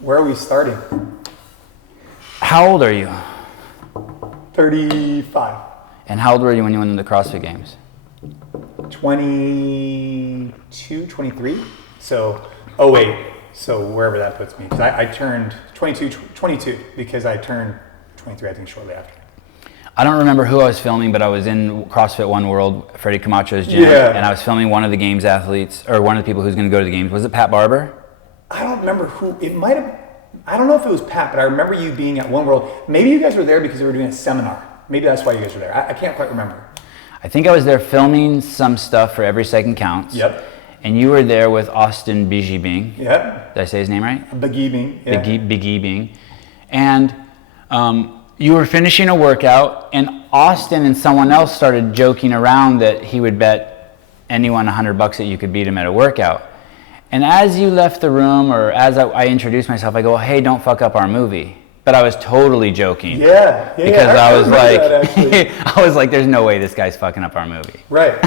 Where are we starting? How old are you? 35. And how old were you when you went into the CrossFit Games? 22, 23. So, oh wait, so wherever that puts me. Because I turned 22 because I turned 23, I think, shortly after. I don't remember who I was filming, but I was in CrossFit One World, Freddie Camacho's gym, and I was filming one of the Games athletes, or one of the people who's going to go to the Games. Was it Pat Barber? I don't remember who. It might have. I don't know if it was Pat, but I remember you being at One World. Maybe you guys were there because we were doing a seminar. Maybe that's why you guys were there. I can't quite remember. I think I was there filming some stuff for Every Second Counts. Yep. And you were there with Austin Bijibing. Yep. Did I say his name right? Bijibing. Yeah. Bijibing. And you were finishing a workout, and Austin and someone else started joking around that he would bet anyone $100 that you could beat him at a workout. And as you left the room, or as I introduced myself, I go, "Hey, don't fuck up our movie." But I was totally joking. Yeah. Because I was like, I was like, "There's no way this guy's fucking up our movie." Right.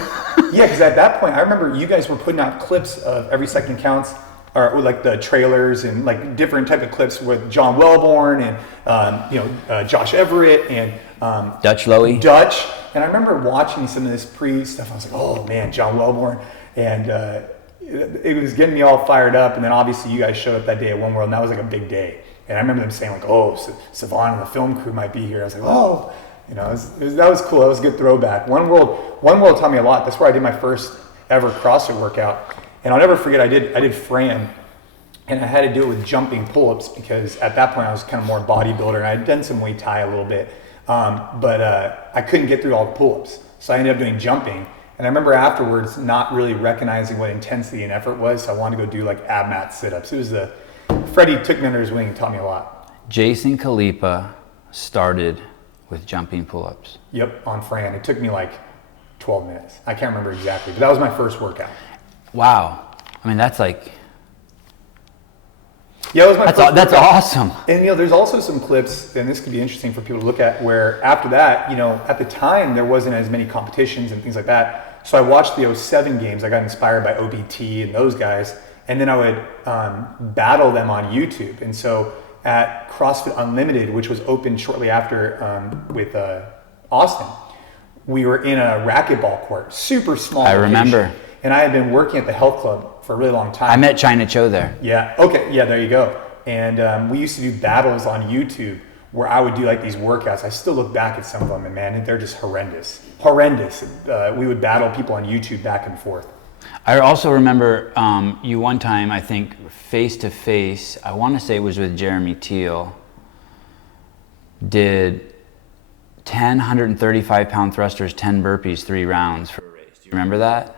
Yeah, because at that point, I remember you guys were putting out clips of Every Second Counts, or like the trailers and like different type of clips with John Wellborn and Josh Everett and Dutch Lowy. Dutch. And I remember watching some of this pre-stuff. I was like, "Oh man, John Wellborn," and it was getting me all fired up. And then obviously you guys showed up that day at One World, and that was like a big day. And I remember them saying like, "Oh, Sevan and the film crew might be here." I was like, "Oh," that was cool. That was a good throwback. One World taught me a lot. That's where I did my first ever CrossFit workout. And I'll never forget, I did Fran, and I had to do it with jumping pull-ups because at that point I was kind of more bodybuilder, and I had done some Muay Thai a little bit, but I couldn't get through all the pull-ups. So I ended up doing jumping. And I remember afterwards not really recognizing what intensity and effort was, so I wanted to go do like ab mat sit-ups. Freddie took me under his wing and taught me a lot. Jason Khalipa started with jumping pull-ups. Yep, on Fran. It took me like 12 minutes. I can't remember exactly, but that was my first workout. Wow. I mean, that's like... Yeah, it was my first workout. That's awesome. And there's also some clips, and this could be interesting for people to look at, where after that, at the time, there wasn't as many competitions and things like that. So I watched the 07 games. I got inspired by OBT and those guys. And then I would battle them on YouTube. And so at CrossFit Unlimited, which was opened shortly after with Austin, we were in a racquetball court, super small location. I remember. And I had been working at the health club for a really long time. I met China Cho there. Yeah, okay, yeah, there you go. And we used to do battles on YouTube where I would do like these workouts. I still look back at some of them, and man, they're just horrendous. We would battle people on YouTube back and forth. I also remember you one time, I think, face-to-face, I want to say it was with Jeremy Teal, did 10 135-pound thrusters, 10 burpees, 3 rounds for a race. Do you remember that?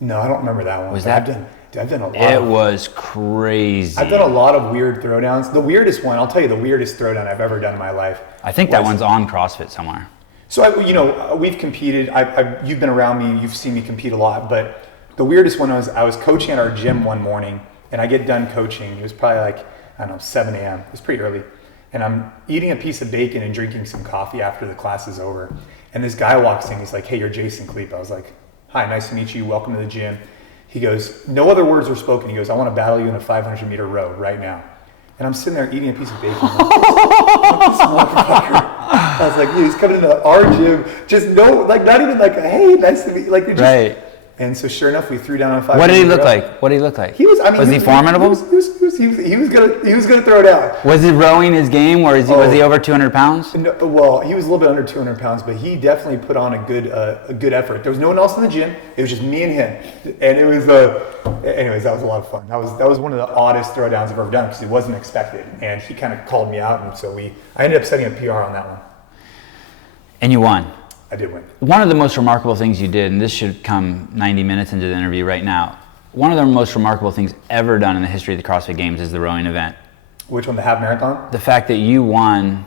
No, I don't remember that one. Was that? I've done a lot. It was crazy. I've done a lot of weird throwdowns. The weirdest one, I'll tell you, the weirdest throwdown I've ever done in my life. I think that one's on CrossFit somewhere. So, we've competed. You've been around me. You've seen me compete a lot. But the weirdest one was I was coaching at our gym one morning, and I get done coaching. It was probably like, 7 a.m. It was pretty early. And I'm eating a piece of bacon and drinking some coffee after the class is over. And this guy walks in. He's like, "Hey, you're Jason Khalipa." I was like, "Hi, nice to meet you. Welcome to the gym." He goes, no other words were spoken. He goes, "I want to battle you in a 500-meter row right now." And I'm sitting there eating a piece of bacon. Like, this motherfucker. I was like, he's coming into our gym. Just not even like, "Hey, nice to meet you." Like, just, right. And so sure enough, we threw down a 500. What did he look like? What did he look like? He was, was he formidable? He was gonna throw down. Was he rowing his game, or was he over 200 pounds? No, well, he was a little bit under 200 pounds, but he definitely put on a good effort. There was no one else in the gym. It was just me and him, and it was anyways, that was a lot of fun. That was one of the oddest throwdowns I've ever done because it wasn't expected, and he kind of called me out, and so I ended up setting a PR on that one. And you won. I did win. One of the most remarkable things you did, and this should come 90 minutes into the interview right now, one of the most remarkable things ever done in the history of the CrossFit Games is the rowing event. Which one, the half marathon? The fact that you won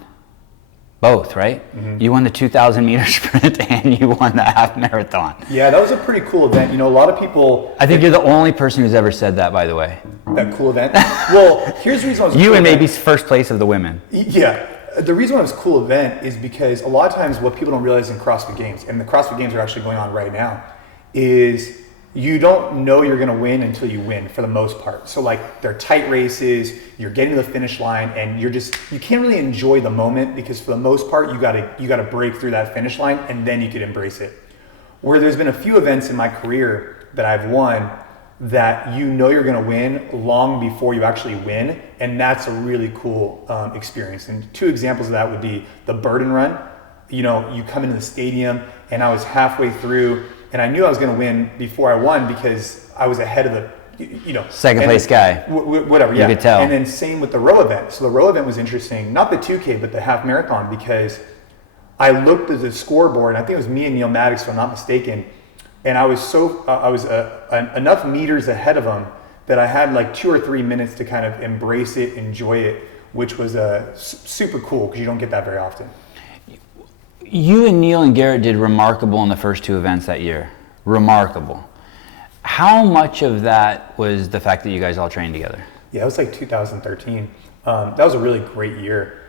both, right? Mm-hmm. You won the 2,000 meter sprint and you won the half marathon. Yeah, that was a pretty cool event. A lot of people... I think you're the only person who's ever said that, by the way. That cool event? Well, here's the reason why it was a You cool and event. maybe first place of the women. Yeah. The reason why it was a cool event is because a lot of times what people don't realize in CrossFit Games, and the CrossFit Games are actually going on right now, is you don't know you're going to win until you win for the most part. So like they're tight races, you're getting to the finish line, and you can't really enjoy the moment, because for the most part you got to break through that finish line and then you could embrace it. Where there's been a few events in my career that I've won that you know you're going to win long before you actually win, and that's a really cool experience. And two examples of that would be the Burden Run. You know, you come into the stadium and I was halfway through and I knew I was going to win before I won because I was ahead of the, second place guy. Whatever, yeah. You could tell. And then same with the row event. So the row event was interesting, not the 2K, but the half marathon, because I looked at the scoreboard, and I think it was me and Neil Maddox, if I'm not mistaken, and I was enough meters ahead of him that I had like 2 or 3 minutes to kind of embrace it, enjoy it, which was super cool because you don't get that very often. You and Neil and Garrett did remarkable in the first two events that year. Remarkable. How much of that was the fact that you guys all trained together? Yeah, it was like 2013. That was a really great year.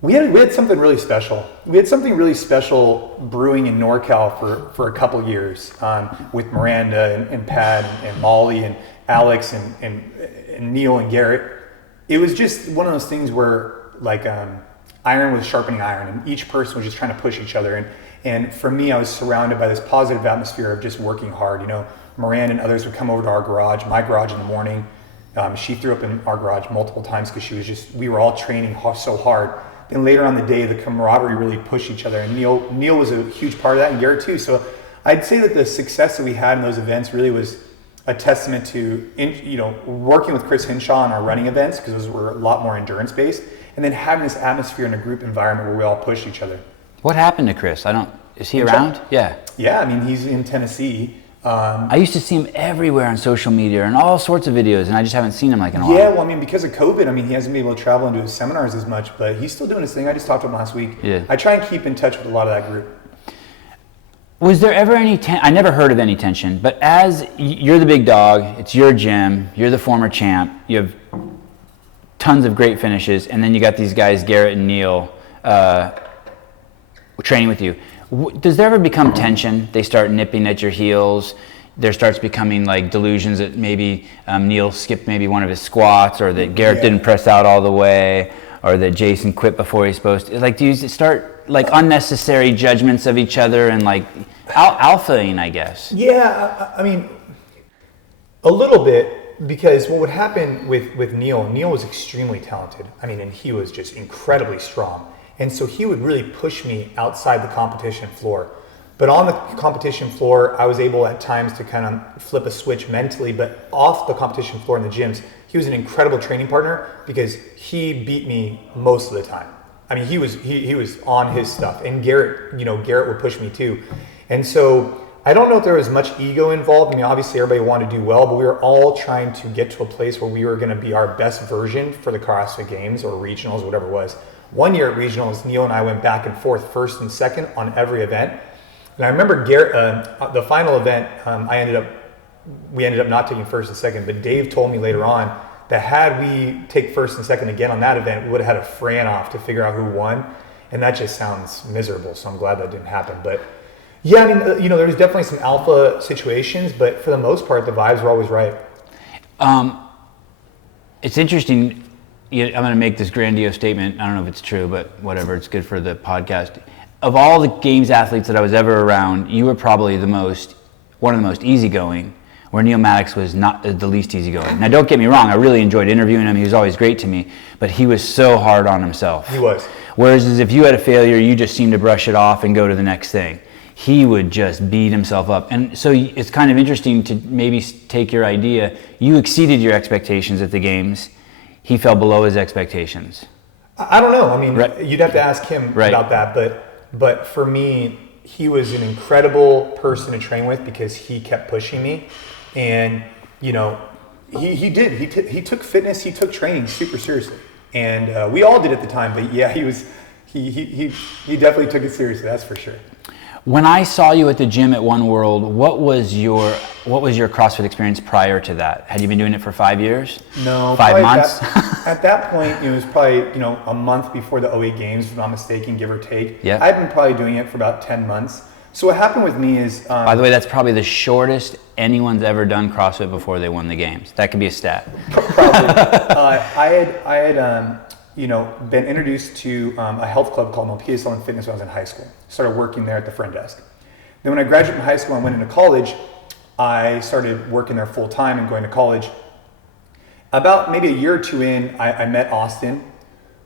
We had something really special. We had something really special brewing in NorCal for a couple years with Miranda and Pat and Molly and Alex and Neil and Garrett. It was just one of those things where like iron was sharpening iron, and each person was just trying to push each other. And for me, I was surrounded by this positive atmosphere of just working hard. You know, Miranda and others would come over to our garage, my garage in the morning. She threw up in our garage multiple times because we were all training so hard. Then later on the day, the camaraderie really pushed each other, and Neil was a huge part of that, and Garrett too. So I'd say that the success that we had in those events really was a testament to working with Chris Hinshaw on our running events, because those were a lot more endurance based, and then having this atmosphere in a group environment where we all pushed each other. What happened to Chris? Is he around? Yeah. Yeah, I mean, he's in Tennessee. I used to see him everywhere on social media and all sorts of videos, and I just haven't seen him like in a while. Yeah, well, I mean, because of COVID, he hasn't been able to travel and do his seminars as much, but he's still doing his thing. I just talked to him last week. Yeah. I try and keep in touch with a lot of that group. Was there ever any I never heard of any tension, but as you're the big dog, it's your gym, you're the former champ, you have tons of great finishes, and then you got these guys, Garrett and Neil, training with you. Does there ever become tension? They start nipping at your heels. There starts becoming like delusions that maybe Neil skipped maybe one of his squats, or that Garrett didn't press out all the way, or that Jason quit before he's supposed to. Like, do you start like unnecessary judgments of each other and like alphaing, I guess? Yeah, I mean, a little bit, because what would happen with Neil was extremely talented. And he was just incredibly strong. And so he would really push me outside the competition floor. But on the competition floor, I was able at times to kind of flip a switch mentally, but off the competition floor in the gyms, he was an incredible training partner because he beat me most of the time. He was on his stuff, and Garrett would push me too. And so I don't know if there was much ego involved. Obviously everybody wanted to do well, but we were all trying to get to a place where we were going to be our best version for the CrossFit Games or regionals, whatever it was. One year at regionals, Neil and I went back and forth, first and second on every event. And I remember the final event, we ended up not taking first and second, but Dave told me later on that had we take first and second again on that event, we would have had a fran off to figure out who won. And that just sounds miserable. So I'm glad that didn't happen. But yeah, there was definitely some alpha situations, but for the most part, the vibes were always right. It's interesting. I'm going to make this grandiose statement. I don't know if it's true, but whatever. It's good for the podcast. Of all the games athletes that I was ever around, you were probably one of the most easygoing, where Neil Maddox was not the least easygoing. Now, don't get me wrong. I really enjoyed interviewing him. He was always great to me, but he was so hard on himself. He was. Whereas if you had a failure, you just seemed to brush it off and go to the next thing. He would just beat himself up. And so it's kind of interesting to maybe take your idea. You exceeded your expectations at the games. He fell below his expectations. I don't know. You'd have to ask him about that. But for me, he was an incredible person to train with because he kept pushing me. And, he took fitness, he took training super seriously. And we all did at the time. But yeah, he definitely took it seriously, that's for sure. When I saw you at the gym at One World, what was your CrossFit experience prior to that? Had you been doing it for 5 years? No. 5 months? At that point, it was probably, a month before the 08 Games, if I'm not mistaken, give or take. Yeah. I'd been probably doing it for about 10 months. So what happened with me is... By the way, that's probably the shortest anyone's ever done CrossFit before they won the games. That could be a stat. Probably. I had been introduced to a health club called PSL and Fitness when I was in high school. Started working there at the front desk. Then when I graduated from high school and went into college, I started working there full time and going to college. About maybe a year or two in, I met Austin,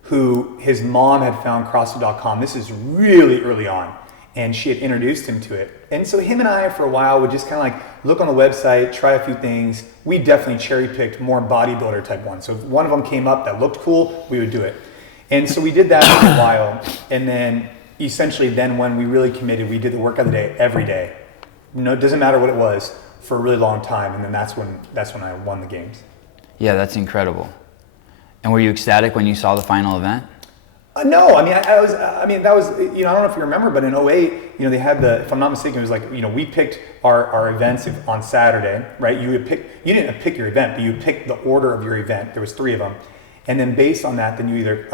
who his mom had found CrossFit.com. This is really early on. And she had introduced him to it. And so him and I, for a while, would just kind of like look on the website, try a few things. We definitely cherry picked more bodybuilder type ones. So if one of them came up that looked cool, we would do it. And so we did that for a while. And then essentially then when we really committed, we did the workout of the day every day. No, it doesn't matter what it was, for a really long time. And then that's when I won the games. Yeah, that's incredible. And were you ecstatic when you saw the final event? No, I mean, that was, I don't know if you remember, but in 08, they had if I'm not mistaken, it was like, we picked our events on Saturday, right? You didn't pick your event, but you picked the order of your event. There was 3 of them. And then based on that, then you either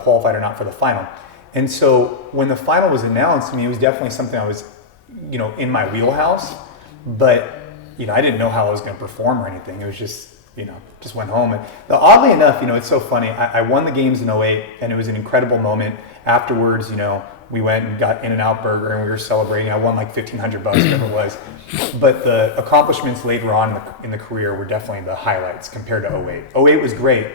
qualified or not for the final. And so when the final was announced, it was definitely something I was, in my wheelhouse, but, I didn't know how I was going to perform or anything. It was just went home. And oddly enough, it's so funny. I won the games in 08 and it was an incredible moment. Afterwards, we went and got In-N-Out Burger and we were celebrating. I won like $1,500, whatever it was. But the accomplishments later on in the career were definitely the highlights compared to 08. 08 was great,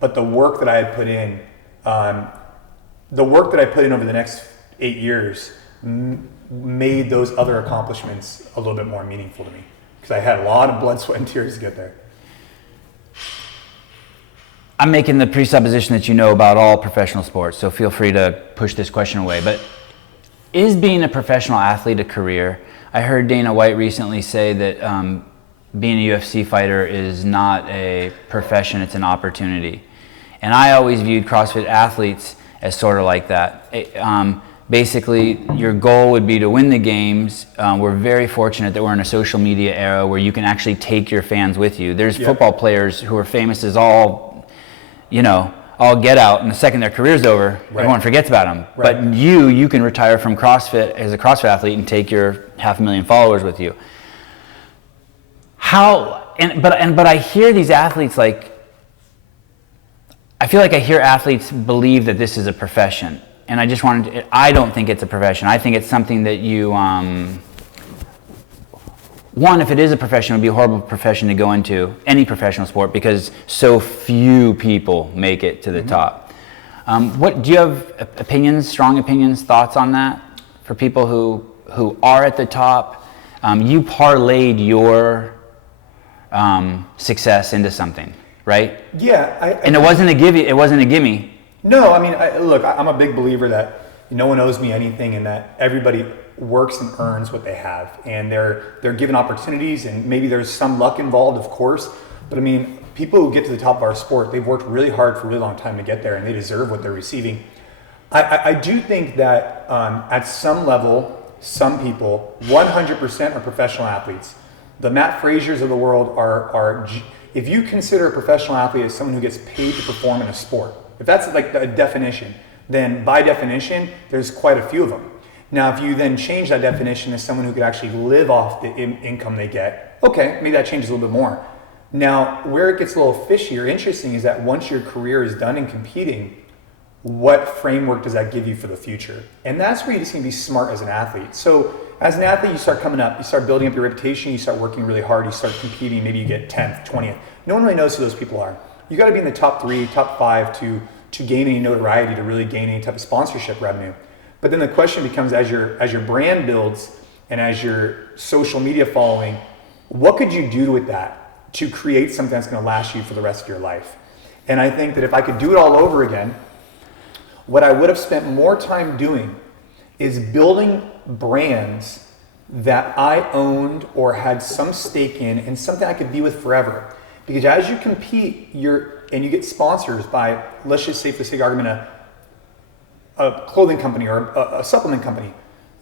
but the work that I had put in, over the next 8 years made those other accomplishments a little bit more meaningful to me because I had a lot of blood, sweat, and tears to get there. I'm making the presupposition that you know about all professional sports, so feel free to push this question away. But is being a professional athlete a career? I heard Dana White recently say that being a UFC fighter is not a profession, it's an opportunity. And I always viewed CrossFit athletes as sort of like that. Basically, your goal would be to win the games. We're very fortunate that we're in a social media era where you can actually take your fans with you. There's football players who are famous as all get out, and the second their career's over, everyone forgets about them. Right. But you can retire from CrossFit as a CrossFit athlete and take your 500,000 followers with you. But I hear these athletes I feel like I hear athletes believe that this is a profession, and I don't think it's a profession. I think it's something that you, one, if it is a profession, it would be a horrible profession to go into, any professional sport, because so few people make it to the top. Do you have strong opinions, thoughts on that for people who are at the top? You parlayed your success into something, right? Yeah. And it wasn't a gimme. No, look, I'm a big believer that no one owes me anything and that everybody works and earns what they have, and they're given opportunities, and maybe there's some luck involved, of course, but people who get to the top of our sport, they've worked really hard for a really long time to get there, and they deserve what they're receiving. I do think that at some level, some people 100% are professional athletes. The Matt Frasers of the world are if you consider a professional athlete as someone who gets paid to perform in a sport, if that's like the definition, then by definition, there's quite a few of them. Now, if you then change that definition as someone who could actually live off the income they get, okay, maybe that changes a little bit more. Now, where it gets a little fishy or interesting is that once your career is done in competing, what framework does that give you for the future? And that's where you just need to be smart as an athlete. So as an athlete, you start coming up, you start building up your reputation, you start working really hard, you start competing, maybe you get 10th, 20th. No one really knows who those people are. You got to be in the top 3, top 5 to gain any notoriety, to really gain any type of sponsorship revenue. But then the question becomes, as your brand builds and as your social media following, what could you do with that to create something that's going to last you for the rest of your life? And I think that if I could do it all over again, what I would have spent more time doing is building brands that I owned or had some stake in and something I could be with forever. Because as you compete, and you get sponsors by, let's just say for the sake of argument, a clothing company or a supplement company,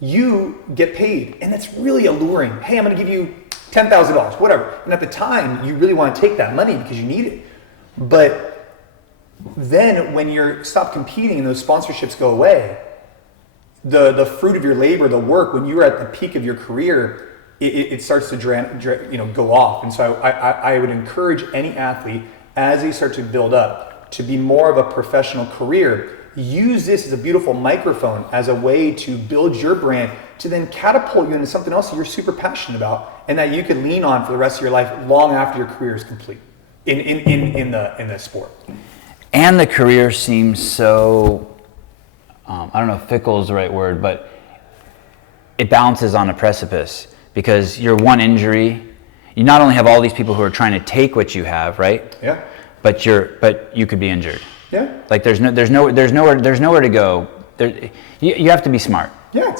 you get paid, and that's really alluring. Hey, I'm going to give you $10,000, whatever. And at the time, you really want to take that money because you need it. But then when you stop competing and those sponsorships go away, the fruit of your labor, the work, when you're at the peak of your career, it starts to go off. And so I would encourage any athlete, as they start to build up, to be more of a professional career. Use this as a beautiful microphone, as a way to build your brand, to then catapult you into something else that you're super passionate about, and that you can lean on for the rest of your life, long after your career is complete in the sport. And the career seems so, I don't know if fickle is the right word, but it balances on a precipice, because you're one injury. You not only have all these people who are trying to take what you have, right? Yeah. But you could be injured. Yeah. Like there's nowhere to go. You have to be smart. Yeah,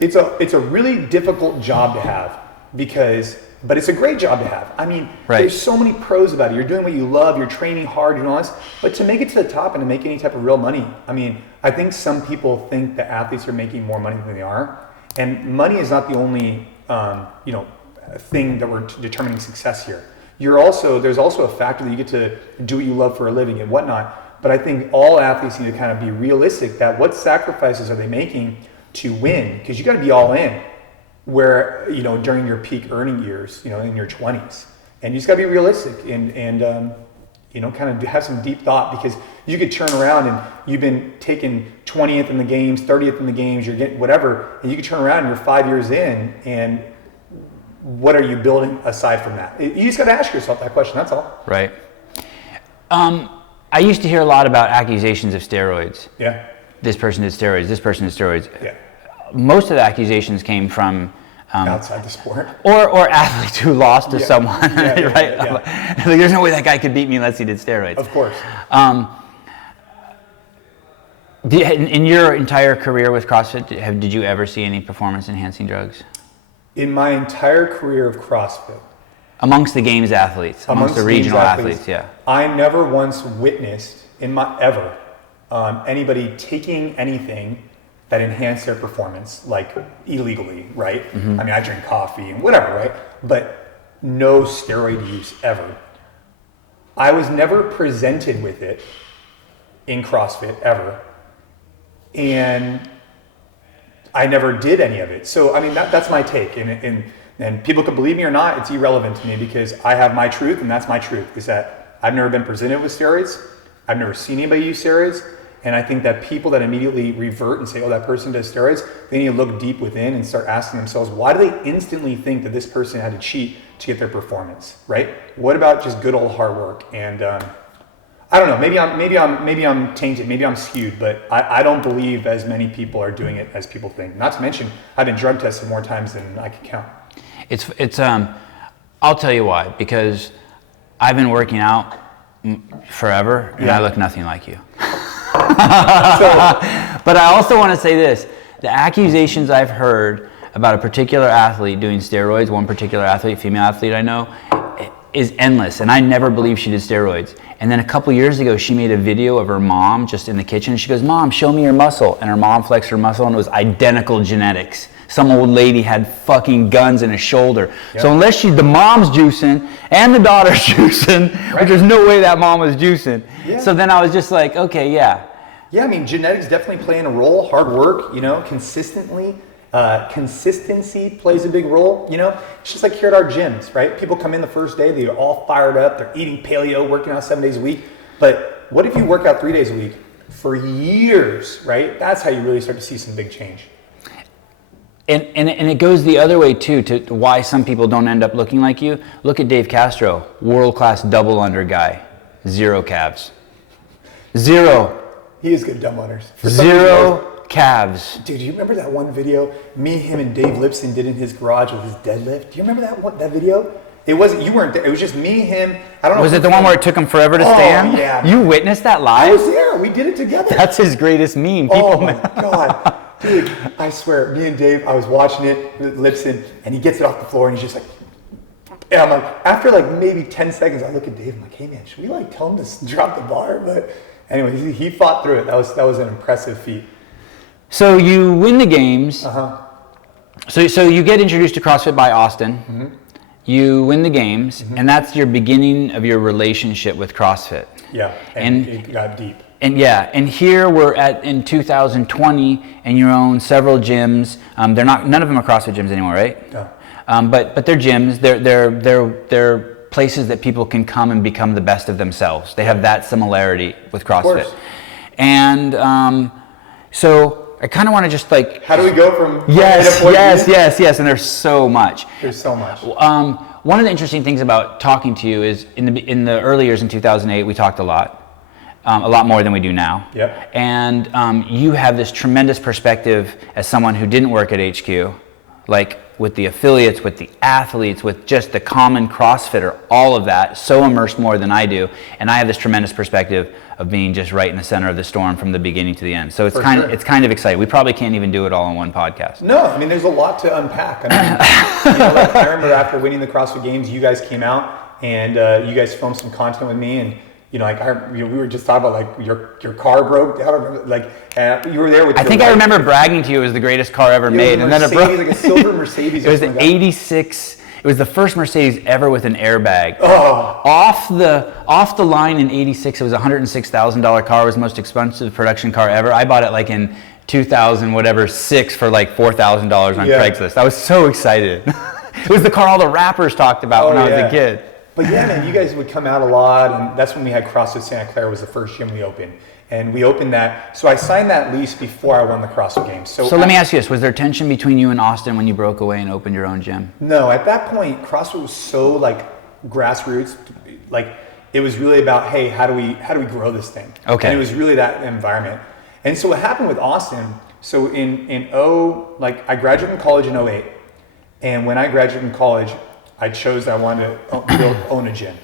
it's a really difficult job to have, but it's a great job to have. I mean, There's so many pros about it. You're doing what you love, you're training hard, you're doing all this, but to make it to the top and to make any type of real money, I mean, I think some people think that athletes are making more money than they are, and money is not the only thing that we're determining success here. There's also a factor that you get to do what you love for a living and whatnot. But I think all athletes need to kind of be realistic that what sacrifices are they making to win? Because you got to be all in, where during your peak earning years, in your 20s, and you just got to be realistic and kind of have some deep thought, because you could turn around and you've been taken 20th in the games, 30th in the games, you're getting whatever, and you could turn around and you're 5 years in, and what are you building aside from that? You just got to ask yourself that question. That's all. Right. I used to hear a lot about accusations of steroids. Yeah. This person did steroids. This person did steroids. Yeah. Most of the accusations came from outside the sport, or athletes who lost to someone. Right? Yeah. Like, there's no way that guy could beat me unless he did steroids. Of course. In your entire career with CrossFit, did you ever see any performance-enhancing drugs? In my entire career of CrossFit, amongst the games athletes, amongst the regional athletes, yeah, I never once witnessed anybody taking anything that enhanced their performance, like illegally, right? Mm-hmm. I mean, I drink coffee and whatever, right? But no steroid use ever. I was never presented with it in CrossFit ever, and I never did any of it. So, I mean, that's my take. And people can believe me or not, it's irrelevant to me, because I have my truth, and that's my truth, is that I've never been presented with steroids. I've never seen anybody use steroids. And I think that people that immediately revert and say, oh, that person does steroids, they need to look deep within and start asking themselves, why do they instantly think that this person had to cheat to get their performance, right? What about just good old hard work? And I don't know, maybe I'm tainted, maybe I'm skewed, but I don't believe as many people are doing it as people think. Not to mention, I've been drug tested more times than I can count. It's I'll tell you why, because I've been working out forever, and I look nothing like you. But I also want to say this: the accusations I've heard about a particular athlete doing steroids, one particular athlete, female athlete I know, is endless, and I never believed she did steroids. And then a couple years ago, she made a video of her mom just in the kitchen. She goes, "Mom, show me your muscle." And her mom flexed her muscle, and it was identical genetics. Some old lady had fucking guns in her shoulder. Yep. So unless the mom's juicing and the daughter's juicing, which there's no way that mom was juicing. Yeah. So then I was just like, okay, yeah. Yeah, I mean, genetics definitely playing a role. Hard work, consistency plays a big role. It's just like here at our gyms, right? People come in the first day, they're all fired up, they're eating paleo, working out 7 days a week. But what if you work out 3 days a week for years, right? That's how you really start to see some big change. And it goes the other way too, to why some people don't end up looking like you. Look at Dave Castro, world-class double under guy, 0 calves. 0. He is good dumb unders. 0 calves. Dude, do you remember that one video me, him, and Dave Lipson did in his garage with his deadlift? Do you remember that video? It wasn't, you weren't there. It was just me, him. I don't know. Was it the one where it took him forever to stand? Yeah. You witnessed that live? I was there. We did it together. That's his greatest meme. Oh my God. Dude, I swear, me and Dave, I was watching it, Lipson, and he gets it off the floor, and he's just like, and I'm like, after like maybe 10 seconds, I look at Dave, I'm like, hey man, should we like tell him to drop the bar? But anyway, he fought through it. That was an impressive feat. So you win the games. Uh-huh. So you get introduced to CrossFit by Austin. Mm-hmm. You win the games, and that's your beginning of your relationship with CrossFit. Yeah, and it got deep. And yeah, and here we're in 2020, and you own several gyms. None of them are CrossFit gyms anymore, right? No. But they're gyms. They're places that people can come and become the best of themselves. They have that similarity with CrossFit. And so I kind of want to just like... How do we go from... Yes, and there's so much. There's so much. One of the interesting things about talking to you is in the early years in 2008, we talked a lot more than we do now. Yep. And you have this tremendous perspective as someone who didn't work at HQ, like with the affiliates, with the athletes, with just the common CrossFitter, all of that, so immersed more than I do. And I have this tremendous perspective of being just right in the center of the storm from the beginning to the end. So it's kind of exciting. We probably can't even do it all in one podcast. No, I mean, there's a lot to unpack. I mean, like, I remember after winning the CrossFit Games, you guys came out and you guys filmed some content with me, and we were just talking about like your car broke down. Like you were there with. I think I remember bragging to you it was the greatest car ever made, and then it broke. Like a silver Mercedes. It was an '86. It was the first Mercedes ever with an airbag. Oh. Off the line in '86, it was a $106,000 car. It was the most expensive production car ever. I bought it like in 2006 for like $4,000 on Craigslist. I was so excited. It was the car all the rappers talked about when I was a kid. But yeah, man, you guys would come out a lot, and that's when we had CrossFit Santa Clara was the first gym we opened. And we opened that, so I signed that lease before I won the CrossFit Games. So let me ask you this, was there tension between you and Austin when you broke away and opened your own gym? No, at that point, CrossFit was so like grassroots, like it was really about, hey, how do we grow this thing? Okay. And it was really that environment. And so what happened with Austin, so I graduated from college in 2008, and when I graduated from college, I chose that I wanted to own a gym.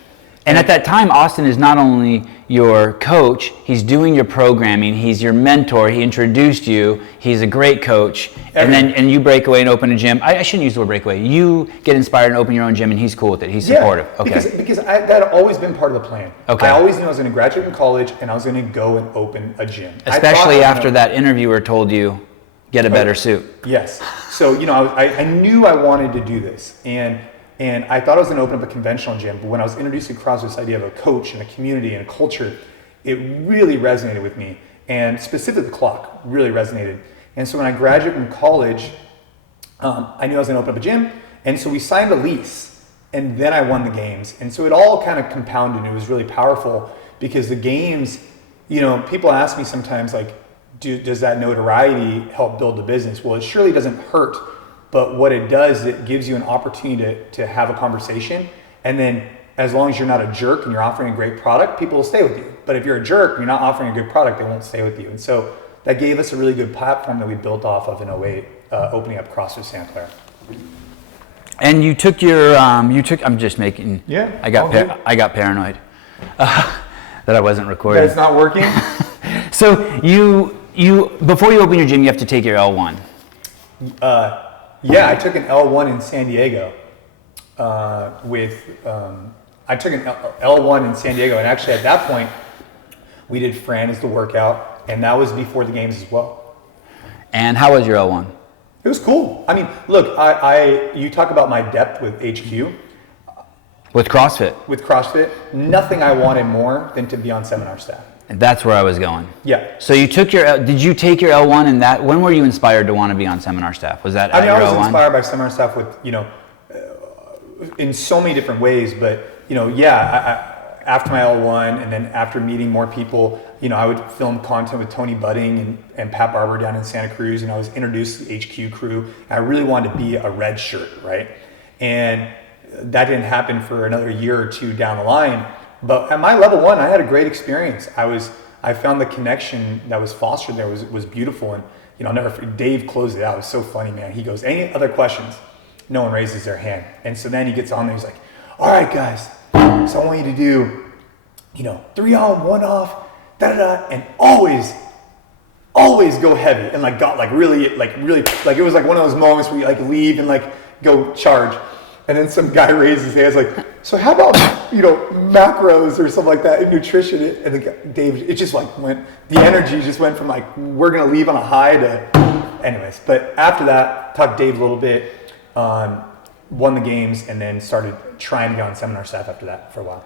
And at that time, Austin is not only your coach, he's doing your programming, he's your mentor, he introduced you, he's a great coach, and you break away and open a gym. I shouldn't use the word break away. You get inspired and open your own gym, and he's cool with it. He's supportive. Okay. Because that had always been part of the plan. Okay. I always knew I was going to graduate from college, and I was going to go and open a gym. Especially after that interviewer told you, get a better suit. Yes. So, I knew I wanted to do this, and I thought I was going to open up a conventional gym, but when I was introduced to CrossFit, this idea of a coach and a community and a culture, it really resonated with me. And specifically the clock really resonated. And so when I graduated from college, I knew I was going to open up a gym. And so we signed a lease, and then I won the games. And so it all kind of compounded. It was really powerful because the games, people ask me sometimes, like, does that notoriety help build the business? Well, it surely doesn't hurt. But what it does, it gives you an opportunity to have a conversation. And then as long as you're not a jerk and you're offering a great product, people will stay with you. But if you're a jerk and you're not offering a good product, they won't stay with you. And so that gave us a really good platform that we built off of in 2008, opening up CrossFit Santa Clara. And you took your, I'm just making, I got paranoid that I wasn't recording. That it's not working? So you before you open your gym, you have to take your L1. Yeah, I took an L1 in San Diego I took an L1 in San Diego, and actually at that point, we did Fran as the workout, and that was before the games as well. And how was your L1? It was cool. I mean, look, you talk about my depth with HQ. With CrossFit? With CrossFit, nothing I wanted more than to be on seminar staff. And that's where I was going. Yeah. So did you take your L1 and that, when were you inspired to want to be on seminar staff? Was that at your L1? I was inspired by seminar staff with, in so many different ways, but, after my L1 and then after meeting more people, I would film content with Tony Budding and Pat Barber down in Santa Cruz, and I was introduced to the HQ crew. And I really wanted to be a red shirt, right? And that didn't happen for another year or two down the line. But at my level 1, I had a great experience. I found the connection that was fostered there was beautiful. And I'll never forget, Dave closed it out. It was so funny, man. He goes, "Any other questions?" No one raises their hand. And so then he gets on there. He's like, "All right, guys. So I want you to do, 3 on, 1 off, and always go heavy." And really, it was like one of those moments where you leave and go charge. And then some guy raises his hands like, "So how about, macros or something like that in nutrition?" And then Dave, it just went, the energy just went from we're going to leave on a high to, anyways. But after that, talked to Dave a little bit, won the games, and then started trying to get on seminar staff after that for a while.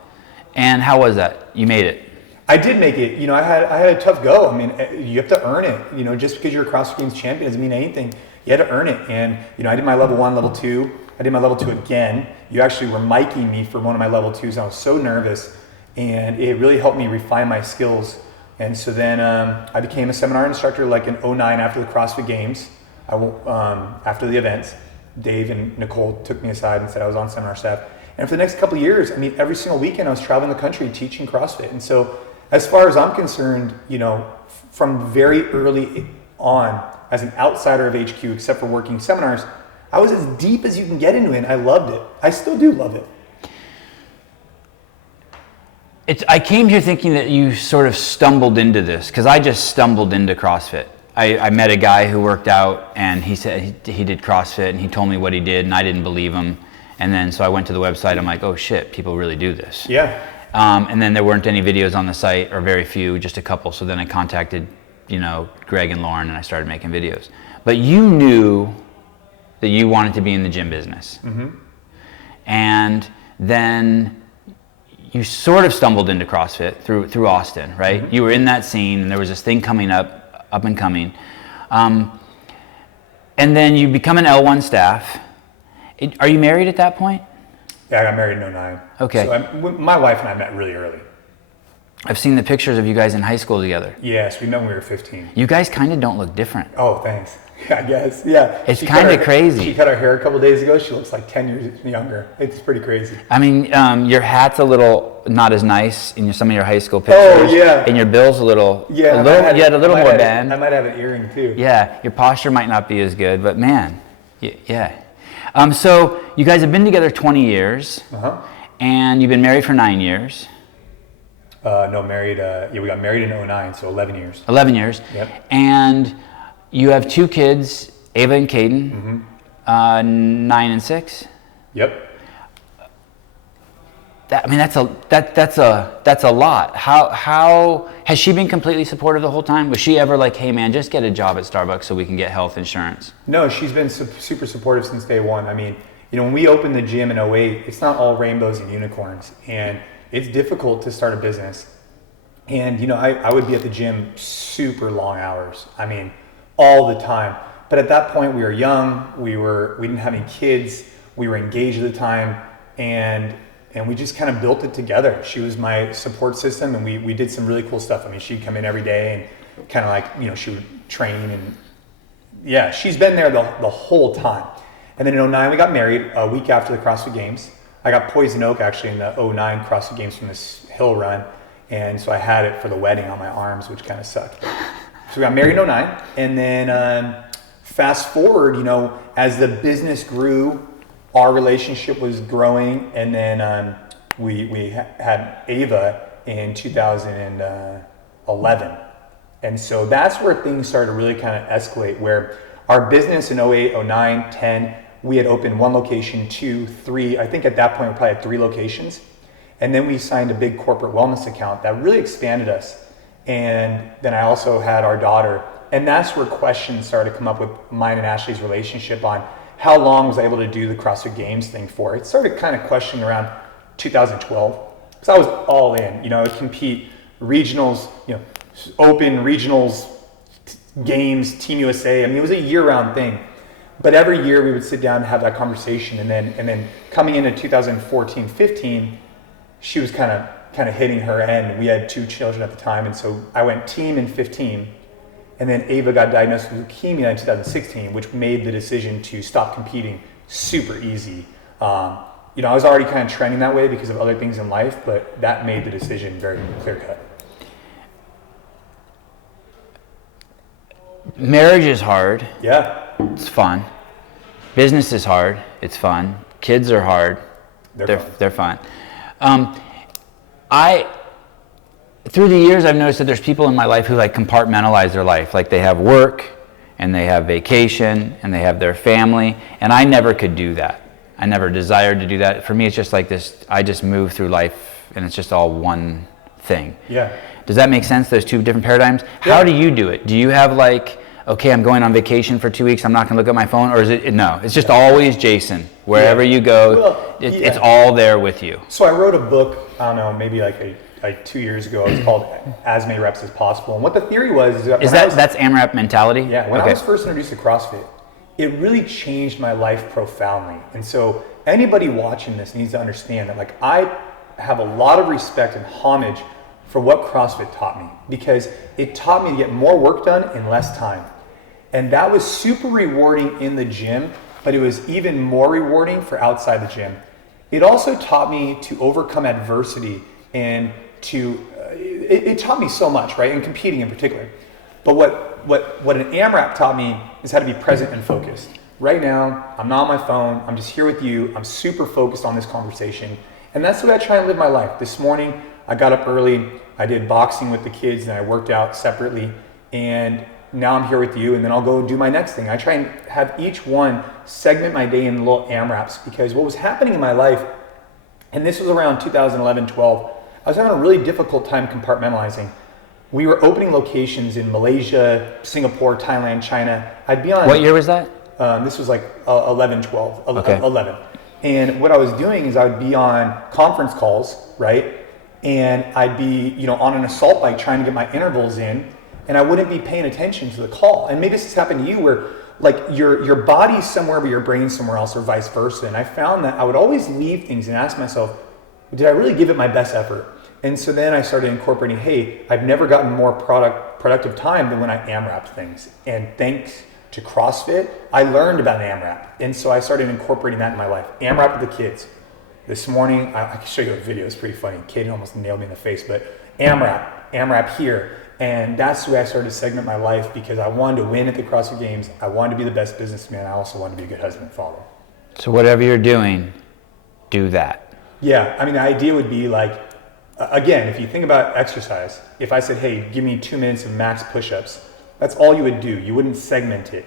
And how was that? You made it? I did make it. I had a tough go. I mean, you have to earn it. Just because you're a CrossFit Games champion doesn't mean anything. You had to earn it. And I did my level 1, level 2. I did my level 2 again. You actually were miking me for one of my level 2s. I was so nervous, and it really helped me refine my skills. And so then I became a seminar instructor like in 2009 after the CrossFit Games. After the events, Dave and Nicole took me aside and said I was on seminar staff. And for the next couple of years, I mean, every single weekend I was traveling the country teaching CrossFit. And so as far as I'm concerned, from very early on, as an outsider of HQ, except for working seminars, I was as deep as you can get into it, and I loved it. I still do love it. I came here thinking that you sort of stumbled into this, because I just stumbled into CrossFit. I met a guy who worked out, and he said he did CrossFit, and he told me what he did, and I didn't believe him. And then so I went to the website. I'm like, oh shit, people really do this. Yeah. And then there weren't any videos on the site, or very few, just a couple. So then I contacted, Greg and Lauren, and I started making videos. But you knew that you wanted to be in the gym business. Mm-hmm. And then you sort of stumbled into CrossFit through Austin, right? Mm-hmm. You were in that scene, and there was this thing coming up and coming. And then you become an L1 staff. Are you married at that point? Yeah, I got married in 2009. Okay. So my wife and I met really early. I've seen the pictures of you guys in high school together. Yes, we met when we were 15. You guys kind of don't look different. Oh, thanks. I guess, yeah. It's kind of crazy. She cut her hair a couple days ago. She looks like 10 years younger. It's pretty crazy. I mean, your hat's a little not as nice in some of your high school pictures. Oh, yeah. And your bill's you had a little more band. I might have an earring too. Yeah, your posture might not be as good, but man, yeah. So you guys have been together 20 years, and you've been married for 9 years. No, married. We got married in 2009, so 11 years. 11 years. Yep. And you have 2 kids, Ava and Caden, 9 and 6. Yep. That's a lot. How has she been completely supportive the whole time? Was she ever like, hey man, just get a job at Starbucks so we can get health insurance? No, she's been super supportive since day one. I mean, when we opened the gym in 2008, it's not all rainbows and unicorns, and it's difficult to start a business. And I would be at the gym super long hours. I mean, all the time. But at that point, we were young. We didn't have any kids. We were engaged at the time, and we just kind of built it together. She was my support system, and we did some really cool stuff. I mean, she'd come in every day and kind of like, she would train, and yeah, she's been there the whole time. And then in 2009, we got married a week after the CrossFit Games. I got poison oak actually in the 2009 CrossFit Games from this hill run. And so I had it for the wedding on my arms, which kind of sucked. So we got married in 2009. And then fast forward, as the business grew, our relationship was growing. And then we had Ava in 2011. And so that's where things started to really kind of escalate, where our business in 2008, 2009, 10, we had opened 1 location, 2, 3. I think at that point we probably had 3 locations. And then we signed a big corporate wellness account that really expanded us. And then I also had our daughter. And that's where questions started to come up with mine and Ashley's relationship on how long was I able to do the CrossFit Games thing for. It started kind of questioning around 2012. Because I was all in. I would compete regionals, open regionals, games, Team USA. I mean, it was a year-round thing. But every year we would sit down and have that conversation. And then coming into 2014, 15, she was kind of hitting her end. We had 2 children at the time. And so I went team in 15. And then Ava got diagnosed with leukemia in 2016, which made the decision to stop competing super easy. I was already kind of trending that way because of other things in life, but that made the decision very clear cut. Marriage is hard. Yeah. It's fun. Business is hard. It's fun. Kids are hard. They're fun. Through the years, I've noticed that there's people in my life who like compartmentalize their life. Like they have work, and they have vacation, and they have their family, and I never could do that. I never desired to do that. For me, it's just like this, I just move through life, and it's just all one thing. Yeah. Does that make sense, those 2 different paradigms? Yeah. How do you do it? Do you have like, okay, I'm going on vacation for 2 weeks, I'm not gonna look at my phone, or is it, no, it's just always Jason. Wherever you go, it's all there with you. So I wrote a book, I don't know, maybe like like 2 years ago. It was called as many reps as possible. And what the theory was that's Amrap Mentality? Yeah, when I was first introduced to CrossFit, it really changed my life profoundly. And so anybody watching this needs to understand that, like, I have a lot of respect and homage for what CrossFit taught me, because it taught me to get more work done in less time. And that was super rewarding in the gym, but it was even more rewarding for outside the gym. It also taught me to overcome adversity, and it taught me so much, right? In competing in particular. But what an AMRAP taught me is how to be present and focused. Right now, I'm not on my phone. I'm just here with you. I'm super focused on this conversation. And that's the way I try and live my life. This morning, I got up early. I did boxing with the kids, and I worked out separately. And now I'm here with you, and then I'll go do my next thing. I try and have each one segment my day in little AMRAPs, because what was happening in my life, and this was around 2011, 12, I was having a really difficult time compartmentalizing. We were opening locations in Malaysia, Singapore, Thailand, China. I'd be on... What year was that? This was like 11, 12, okay. 11. And what I was doing is I would be on conference calls, right? And I'd be, on an assault bike trying to get my intervals in, and I wouldn't be paying attention to the call. And maybe this has happened to you, where like your body's somewhere but your brain's somewhere else, or vice versa. And I found that I would always leave things and ask myself, did I really give it my best effort? And so then I started incorporating, hey, I've never gotten more productive time than when I AMRAP things. And thanks to CrossFit, I learned about AMRAP. And so I started incorporating that in my life. AMRAP with the kids. This morning, I can show you a video, it's pretty funny. Kaden almost nailed me in the face, but AMRAP here. And that's the way I started to segment my life, because I wanted to win at the CrossFit Games. I wanted to be the best businessman. I also wanted to be a good husband and father. So whatever you're doing, do that. Yeah, I mean, the idea would be like, again, if you think about exercise, if I said, hey, give me 2 minutes of max push-ups, that's all you would do. You wouldn't segment it.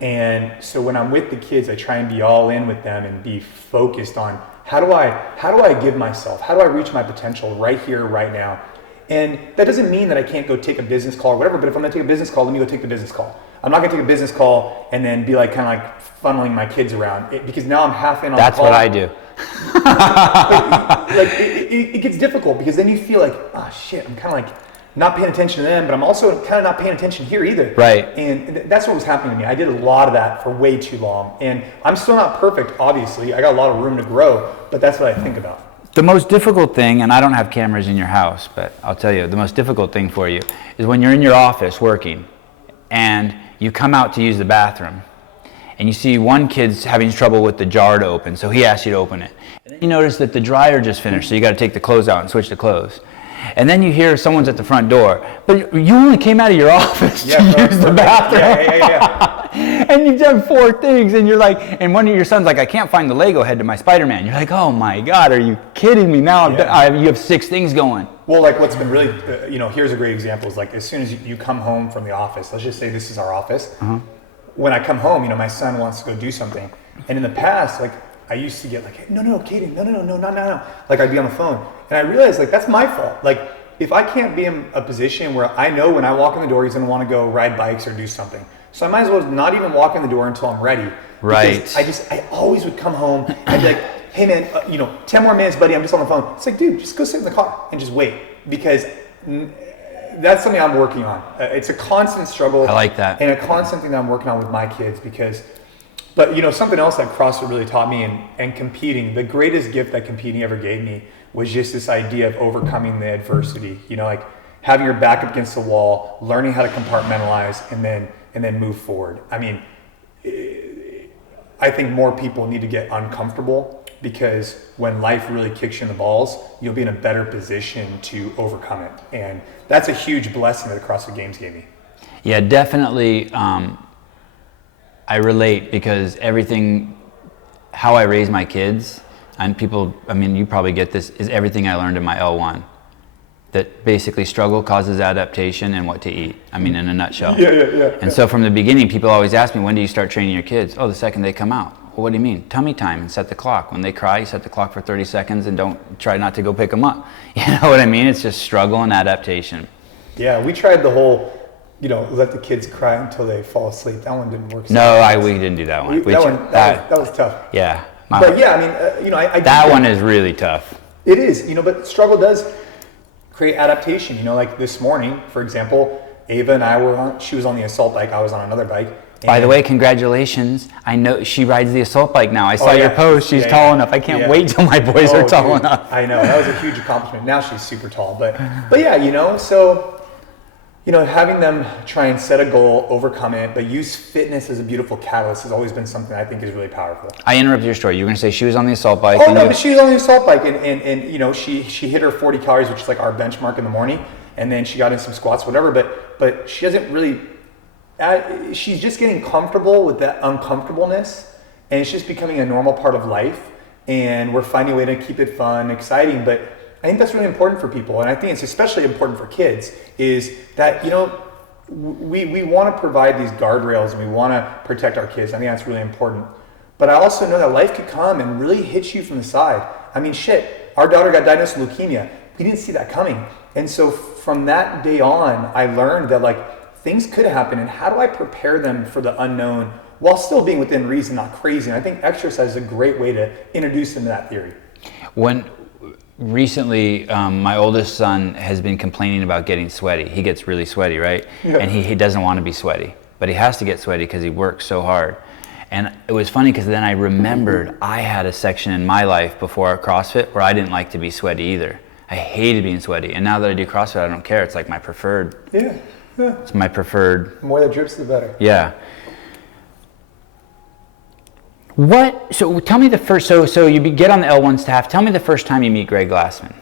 And so when I'm with the kids, I try and be all in with them and be focused on how do I give myself, how do I reach my potential right here, right now? And that doesn't mean that I can't go take a business call or whatever, but if I'm gonna take a business call, let me go take the business call. I'm not gonna take a business call and then be like, kind of like funneling my kids around it, because now I'm half in on That's the call. what I do. It gets difficult, because then you feel like, oh shit, I'm kind of like not paying attention to them, but I'm also kind of not paying attention here either. Right. And that's what was happening to me. I did a lot of that for way too long. And I'm still not perfect, obviously. I got a lot of room to grow, but that's what I think about. The most difficult thing, and I don't have cameras in your house, but I'll tell you, the most difficult thing for you is when you're in your office working and you come out to use the bathroom and you see one kid's having trouble with the jar to open, so he asks you to open it. And then you notice that the dryer just finished, so you got to take the clothes out and switch the clothes. And then you hear someone's at the front door, but you only came out of your office to use the bathroom. Yeah. And you've done 4 things, and you're like, and one of your sons like, I can't find the Lego head to my Spider-Man. You're like, oh my God, are you kidding me? Now you have 6 things going. Well, like what's been really, here's a great example, is like as soon as you come home from the office, let's just say this is our office. Uh-huh. When I come home, my son wants to go do something. And in the past, like I used to get like, hey, no, Kaden, no. Like I'd be on the phone. And I realized like that's my fault. Like if I can't be in a position where I know when I walk in the door, he's gonna wanna go ride bikes or do something. So I might as well not even walk in the door until I'm ready. Right. I always would come home and be like, hey man, 10 more minutes, buddy, I'm just on the phone. It's like, dude, just go sit in the car and just wait. Because that's something I'm working on. It's a constant struggle. I like that. And a constant thing that I'm working on with my kids, but something else that CrossFit really taught me and competing, the greatest gift that competing ever gave me was just this idea of overcoming the adversity, like having your back up against the wall, learning how to compartmentalize and then move forward. I mean, I think more people need to get uncomfortable, because when life really kicks you in the balls, you'll be in a better position to overcome it. And that's a huge blessing that the CrossFit Games gave me. Yeah, definitely. I relate, because how I raise my kids, and people, you probably get this, is everything I learned in my L1. That basically struggle causes adaptation and what to eat. In a nutshell. Yeah. And so from the beginning, people always ask me, when do you start training your kids? Oh, the second they come out. Well, what do you mean? Tummy time, and set the clock. When they cry, you set the clock for 30 seconds and don't try not to go pick them up. You know what I mean? It's just struggle and adaptation. Yeah, we tried the whole, let the kids cry until they fall asleep. That one didn't work. We didn't do that one. That was tough. Yeah. But yeah, that one is really tough. It is, but struggle does. create adaptation. You know, like this morning, for example, Ava and I she was on the assault bike, I was on another bike. By the way, congratulations. I know she rides the assault bike now. I saw your post. She's tall enough. I can't wait till my boys are tall enough. I know. That was a huge accomplishment. Now she's super tall. But yeah, you know, so, you know, having them try and set a goal, overcome it, but use fitness as a beautiful catalyst has always been something I think is really powerful. I interrupted your story. You were going to say she was on the assault bike. Oh, no, but she was on the assault bike. And you know, she hit her 40 calories, which is like our benchmark in the morning. And then she got in some squats, whatever. But she doesn't really... she's just getting comfortable with that uncomfortableness, and it's just becoming a normal part of life, and we're finding a way to keep it fun, exciting. But I think that's really important for people, and I think it's especially important for kids, is that, you know, we want to provide these guardrails and we want to protect our kids. I think that's really important. But I also know that life could come and really hit you from the side. I mean, shit, our daughter got diagnosed with leukemia. We didn't see that coming. And so from that day on, I learned that, like, things could happen, and how do I prepare them for the unknown while still being within reason, not crazy? And I think exercise is a great way to introduce them to that theory. When recently, my oldest son has been complaining about getting sweaty. He gets really sweaty, right? Yeah. And he doesn't want to be sweaty, but he has to get sweaty because he works so hard. And it was funny because then I remembered I had a section in my life before CrossFit where I didn't like to be sweaty either. I hated being sweaty. And now that I do CrossFit, I don't care. It's like my preferred. Yeah. It's my preferred. The more that drips, the better. Yeah. So tell me the first, so you get on the L1 staff. Tell me the first time you meet Greg Glassman.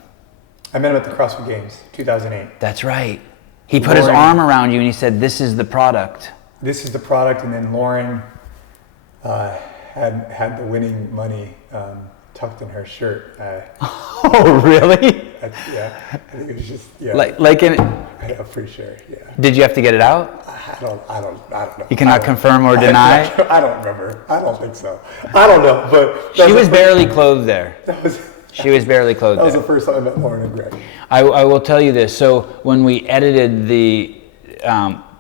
I met him at the CrossFit Games, 2008. That's right. He put his arm around you and he said, "This is the product." This is the product. And then Lauren had the winning money tucked in her shirt. Oh, really? Yeah. I think it was just, yeah. Like in. I'm pretty sure, yeah. Did you have to get it out? I don't know. You cannot confirm or deny? I don't remember. I don't think so. I don't know, but... She was barely clothed there. She was barely clothed there. That was the first time I met Lauren and Greg. I will tell you this. So when we edited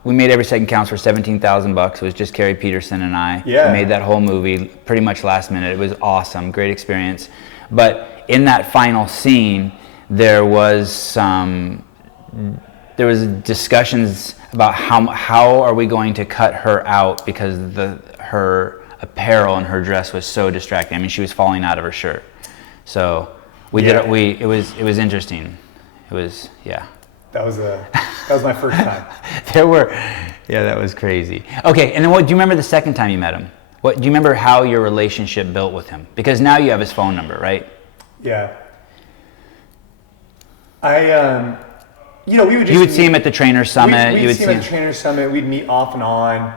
we made Every Second Counts for $17,000. It was just Carrie Peterson and I. Yeah. We made that whole movie pretty much last minute. It was awesome, great experience. But in that final scene, there was discussions about how are we going to cut her out because her apparel and her dress was so distracting. I mean, she was falling out of her shirt. So it was interesting. It was, yeah. That was my first time. That was crazy. Okay, and then do you remember the second time you met him? Do you remember how your relationship built with him? Because now you have his phone number, right? Yeah. You would see him at the Trainer Summit. We'd see him at the Trainer Summit. We'd meet off and on,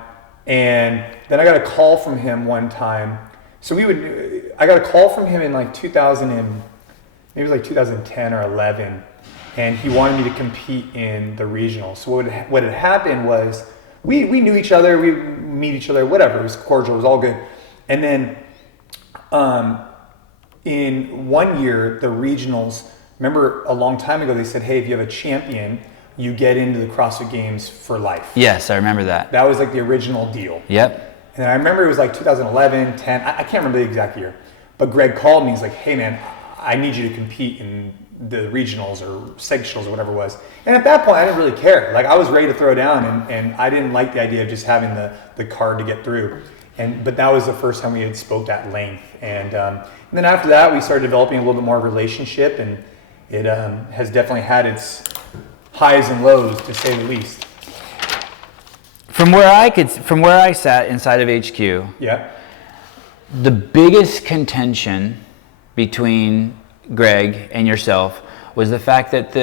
and then I got a call from him one time. So I got a call from him in like 2010 or 11. And he wanted me to compete in the regional. So what had happened was we knew each other, we meet each other, whatever. It was cordial, it was all good. And then in 1 year, the regionals, remember a long time ago, they said, hey, if you have a champion, you get into the CrossFit Games for life. Yes, I remember that. That was like the original deal. Yep. And I remember it was like 2011, 10, I can't remember the exact year. But Greg called me, he's like, hey man, I need you to compete in the regionals or sectionals or whatever it was. And at that point, I didn't really care. Like I was ready to throw down and I didn't like the idea of just having the card to get through. But that was the first time we had spoke at length. And then after that, we started developing a little bit more of a relationship, and it has definitely had its highs and lows, to say the least. From where I sat inside of HQ, yeah, the biggest contention between Greg and yourself was the fact that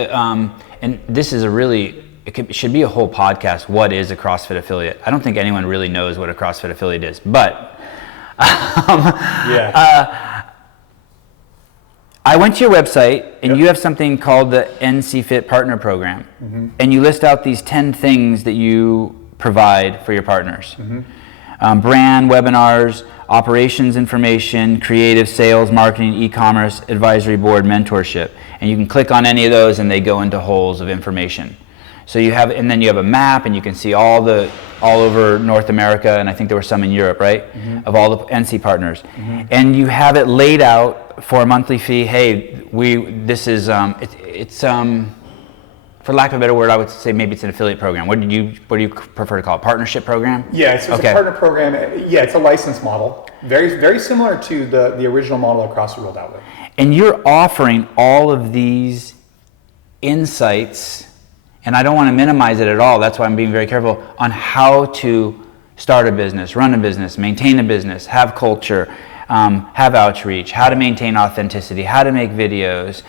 and this is it should be a whole podcast. What is a CrossFit affiliate? I don't think anyone really knows what a CrossFit affiliate is, but I went to your website and you have something called the NCFIT Partner Program, and you list out these 10 things that you provide for your partners. Brand, webinars, operations information, creative, sales, marketing, e-commerce, advisory board, mentorship. And you can click on any of those and they go into holes of information. So and then you have a map and you can see all over North America, and I think there were some in Europe, right? Of all the NC partners. And you have it laid out for a monthly fee. Hey, this is, for lack of a better word, I would say maybe it's an affiliate program. What do you prefer to call it? Partnership program? Yeah, it's a partner program. Yeah, it's a license model. Very, very similar to the original model that CrossFit rolled out with. And you're offering all of these insights, and I don't want to minimize it at all. That's why I'm being very careful on how to start a business, run a business, maintain a business, have culture, have outreach, how to maintain authenticity, how to make videos.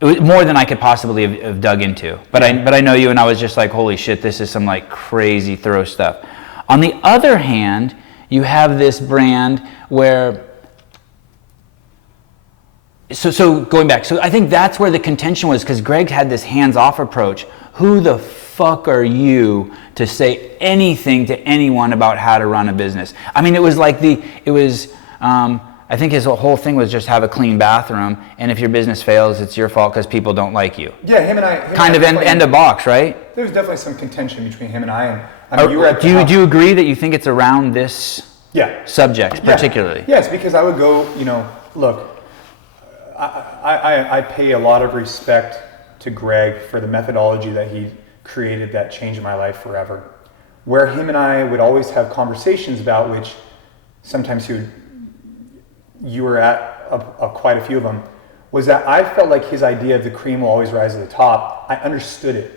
It was more than I could possibly have dug into. But I know you, and I was just like, holy shit, this is some like crazy thorough stuff. On the other hand, you have this brand where, so going back, so I think that's where the contention was, because Greg had this hands-off approach. Who the fuck are you to say anything to anyone about how to run a business? I mean, it was like I think his whole thing was just have a clean bathroom, and if your business fails, it's your fault because people don't like you. Yeah, him and I. End of box, right? There's definitely some contention between him and I. Do you agree that you think it's around this subject particularly? Yes, because I would go, look, I pay a lot of respect to Greg for the methodology that he created that changed my life forever. Where him and I would always have conversations about, which sometimes you were at quite a few of them, was that I felt like his idea of the cream will always rise to the top. I understood it.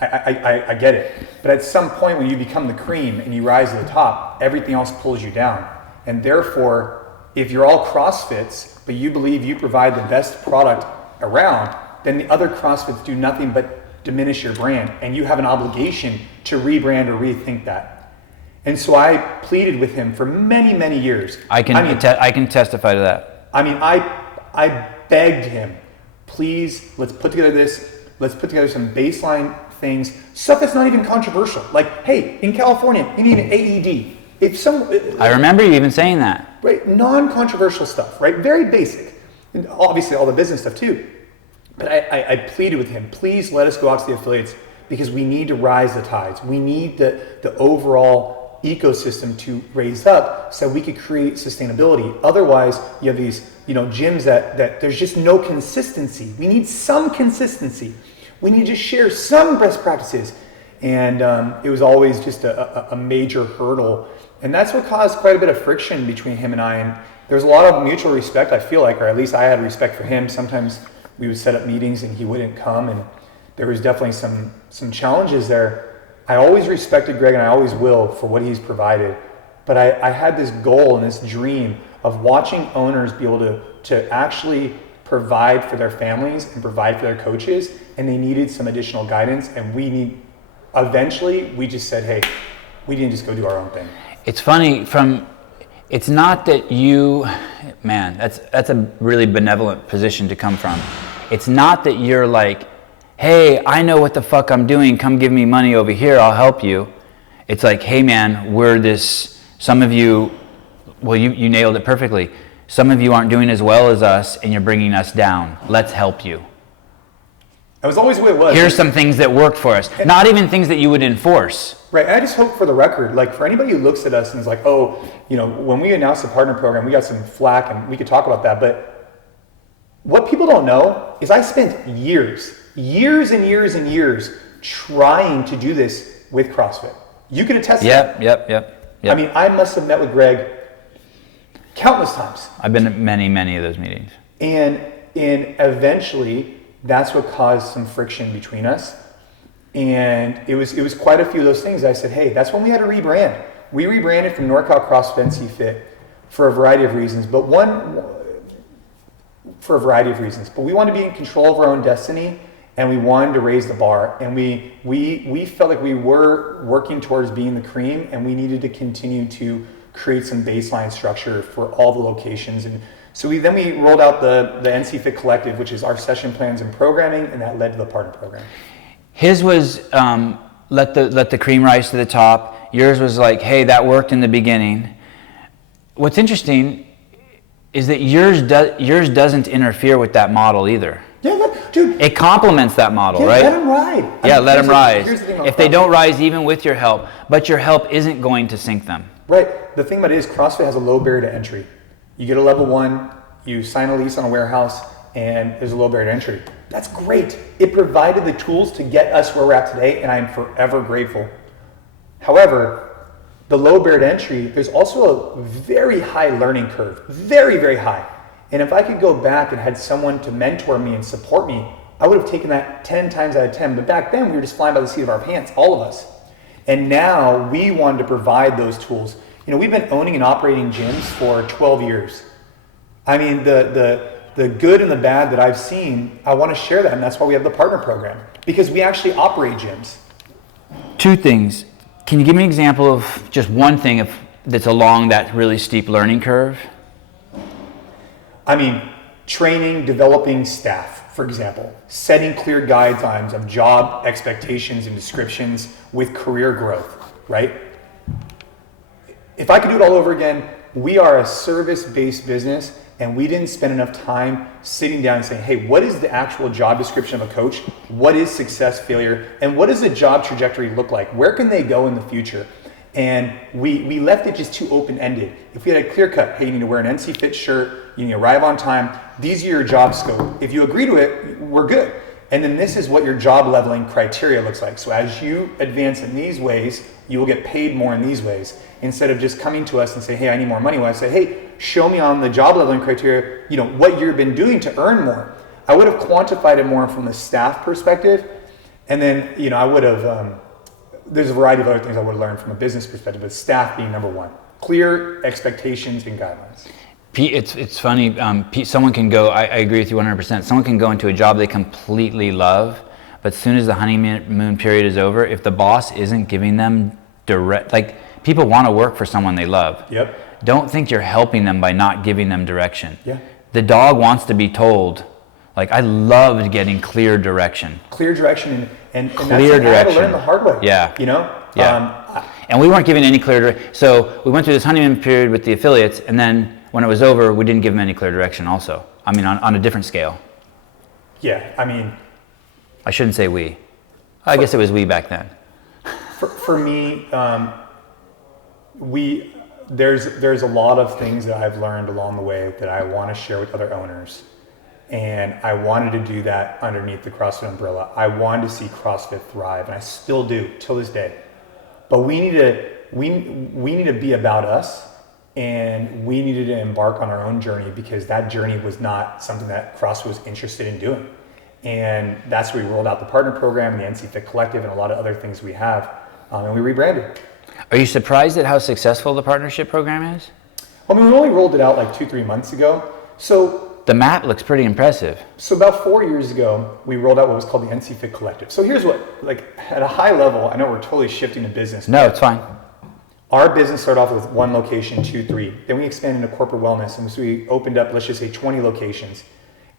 I get it. But at some point when you become the cream and you rise to the top, everything else pulls you down. And therefore, if you're all CrossFits, but you believe you provide the best product around, then the other CrossFits do nothing but diminish your brand. And you have an obligation to rebrand or rethink that. And so I pleaded with him for many, many years. I can testify to that. I mean, I begged him, please, let's put together some baseline things, stuff that's not even controversial. Like, hey, in California, you need an AED. I remember you even saying that. Right, non-controversial stuff, right? Very basic. And obviously all the business stuff too. But I pleaded with him, please let us go out to the affiliates because we need to rise the tides. We need the overall ecosystem to raise up so we could create sustainability. Otherwise, you have these gyms that there's just no consistency. We need some consistency. We need to share some best practices. And it was always just a major hurdle. And that's what caused quite a bit of friction between him and I. And there's a lot of mutual respect, I feel like, or at least I had respect for him. Sometimes we would set up meetings and he wouldn't come, and there was definitely some challenges there. I always respected Greg, and I always will, for what he's provided. But I had this goal and this dream of watching owners be able to actually provide for their families and provide for their coaches, and they needed some additional guidance. And eventually we just said, hey, we didn't just go do our own thing. It's funny, it's not that that's a really benevolent position to come from. It's not that you're like, hey, I know what the fuck I'm doing, come give me money over here, I'll help you. It's like, hey man, some of you, well, you nailed it perfectly. Some of you aren't doing as well as us and you're bringing us down. Let's help you. That was always what it was. Here's some things that worked for us. Not even things that you would enforce. Right, and I just hope for the record, like for anybody who looks at us and is like, oh, when we announced the partner program, we got some flack and we could talk about that. But what people don't know is I spent years and years trying to do this with CrossFit. You can attest to that. Yep. I mean, I must have met with Greg countless times. I've been at many of those meetings. And eventually, that's what caused some friction between us. And it was quite a few of those things. I said, hey, that's when we had to rebrand. We rebranded from NorCal CrossFit NCFIT for a variety of reasons, but we wanted to be in control of our own destiny, and we wanted to raise the bar. And we felt like we were working towards being the cream, and we needed to continue to create some baseline structure for all the locations. And so we rolled out the NCFIT Collective, which is our session plans and programming, and that led to the partner program. His was let the cream rise to the top. Yours was like, hey, that worked in the beginning. What's interesting is that yours doesn't interfere with that model either. Yeah, dude. It complements that model, right? Let them ride. Let them rise. Here's the thing if they don't rise even with your help, but your help isn't going to sink them. Right. The thing about it is CrossFit has a low barrier to entry. You get a level 1, you sign a lease on a warehouse, and there's a low barrier to entry. That's great. It provided the tools to get us where we're at today, and I am forever grateful. However, the low barrier to entry, there's also a very high learning curve, very, very high. And if I could go back and had someone to mentor me and support me, I would have taken that 10 times out of 10. But back then, we were just flying by the seat of our pants, all of us. And now we wanted to provide those tools. You know, we've been owning and operating gyms for 12 years. I mean, the good and the bad that I've seen, I want to share that. And that's why we have the partner program, because we actually operate gyms. Two things. Can you give me an example of just one thing that's along that really steep learning curve? I mean, training, developing staff, for example, setting clear guidelines of job expectations and descriptions with career growth, right? If I could do it all over again, we are a service-based business, and we didn't spend enough time sitting down and saying, hey, what is the actual job description of a coach? What is success, failure? And what does the job trajectory look like? Where can they go in the future? And we left it just too open-ended. If we had a clear cut, hey, you need to wear an NCFIT shirt, you need to arrive on time, these are your job scope. If you agree to it, we're good. And then this is what your job leveling criteria looks like. So as you advance in these ways, you will get paid more in these ways. Instead of just coming to us and say, hey, I need more money. When I say, hey, show me on the job leveling criteria, you know, what you've been doing to earn more. I would have quantified it more from the staff perspective. And then, you know, I would have, there's a variety of other things I would have learned from a business perspective, but staff being number one. Clear expectations and guidelines. Pete, it's funny, Pete, someone can go, I agree with you 100%, someone can go into a job they completely love, but as soon as the honeymoon period is over, if the boss isn't giving them direct, like, people want to work for someone they love. Yep. Don't think you're helping them by not giving them direction. Yeah. The dog wants to be told. Like, I loved getting clear direction. Clear direction and clear that's direction. I had to learn the hard way. Yeah. You know? Yeah. And we weren't giving any clear direction. So we went through this honeymoon period with the affiliates, and then when it was over, we didn't give them any clear direction also. I mean, on a different scale. Yeah, I mean. I shouldn't say we. I guess it was we back then. For me, there's a lot of things that I've learned along the way that I want to share with other owners. And I wanted to do that underneath the CrossFit umbrella. I wanted to see CrossFit thrive, and I still do till this day. But we need to be about us, and we needed to embark on our own journey, because that journey was not something that CrossFit was interested in doing. And that's where we rolled out the partner program and the NCFIT collective and a lot of other things we have, and we rebranded. Are you surprised at how successful the partnership program is? I mean, we only rolled it out like 2-3 months ago. So the map looks pretty impressive. So about 4 years ago, we rolled out what was called the NCFIT collective. So here's what, like, at a high level, I know we're totally shifting the business. No, it's fine. Our business started off with 1 location, 2, 3. Then we expanded into corporate wellness, and so we opened up, let's just say, 20 locations.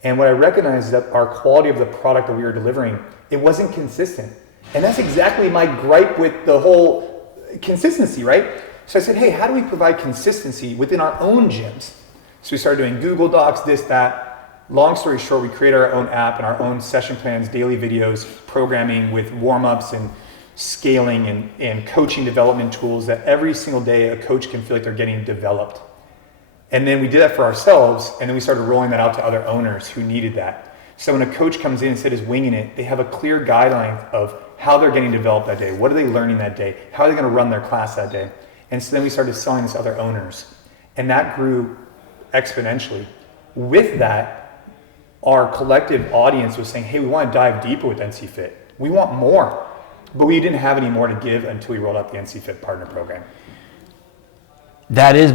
And what I recognized is that our quality of the product that we were delivering, it wasn't consistent. And that's exactly my gripe with the whole consistency, right? So I said, hey, how do we provide consistency within our own gyms? So we started doing Google Docs, this, that. Long story short, we created our own app and our own session plans, daily videos, programming with warm-ups and scaling and coaching development tools that every single day a coach can feel like they're getting developed. And then we did that for ourselves, and then we started rolling that out to other owners who needed that. So when a coach comes in instead of winging it, they have a clear guideline of how they're getting developed that day. What are they learning that day? How are they going to run their class that day? And so then we started selling this to other owners. And that grew exponentially. With that, our collective audience was saying, hey, we want to dive deeper with NCFIT. We want more. But we didn't have any more to give until we rolled out the NCFIT partner program. That is,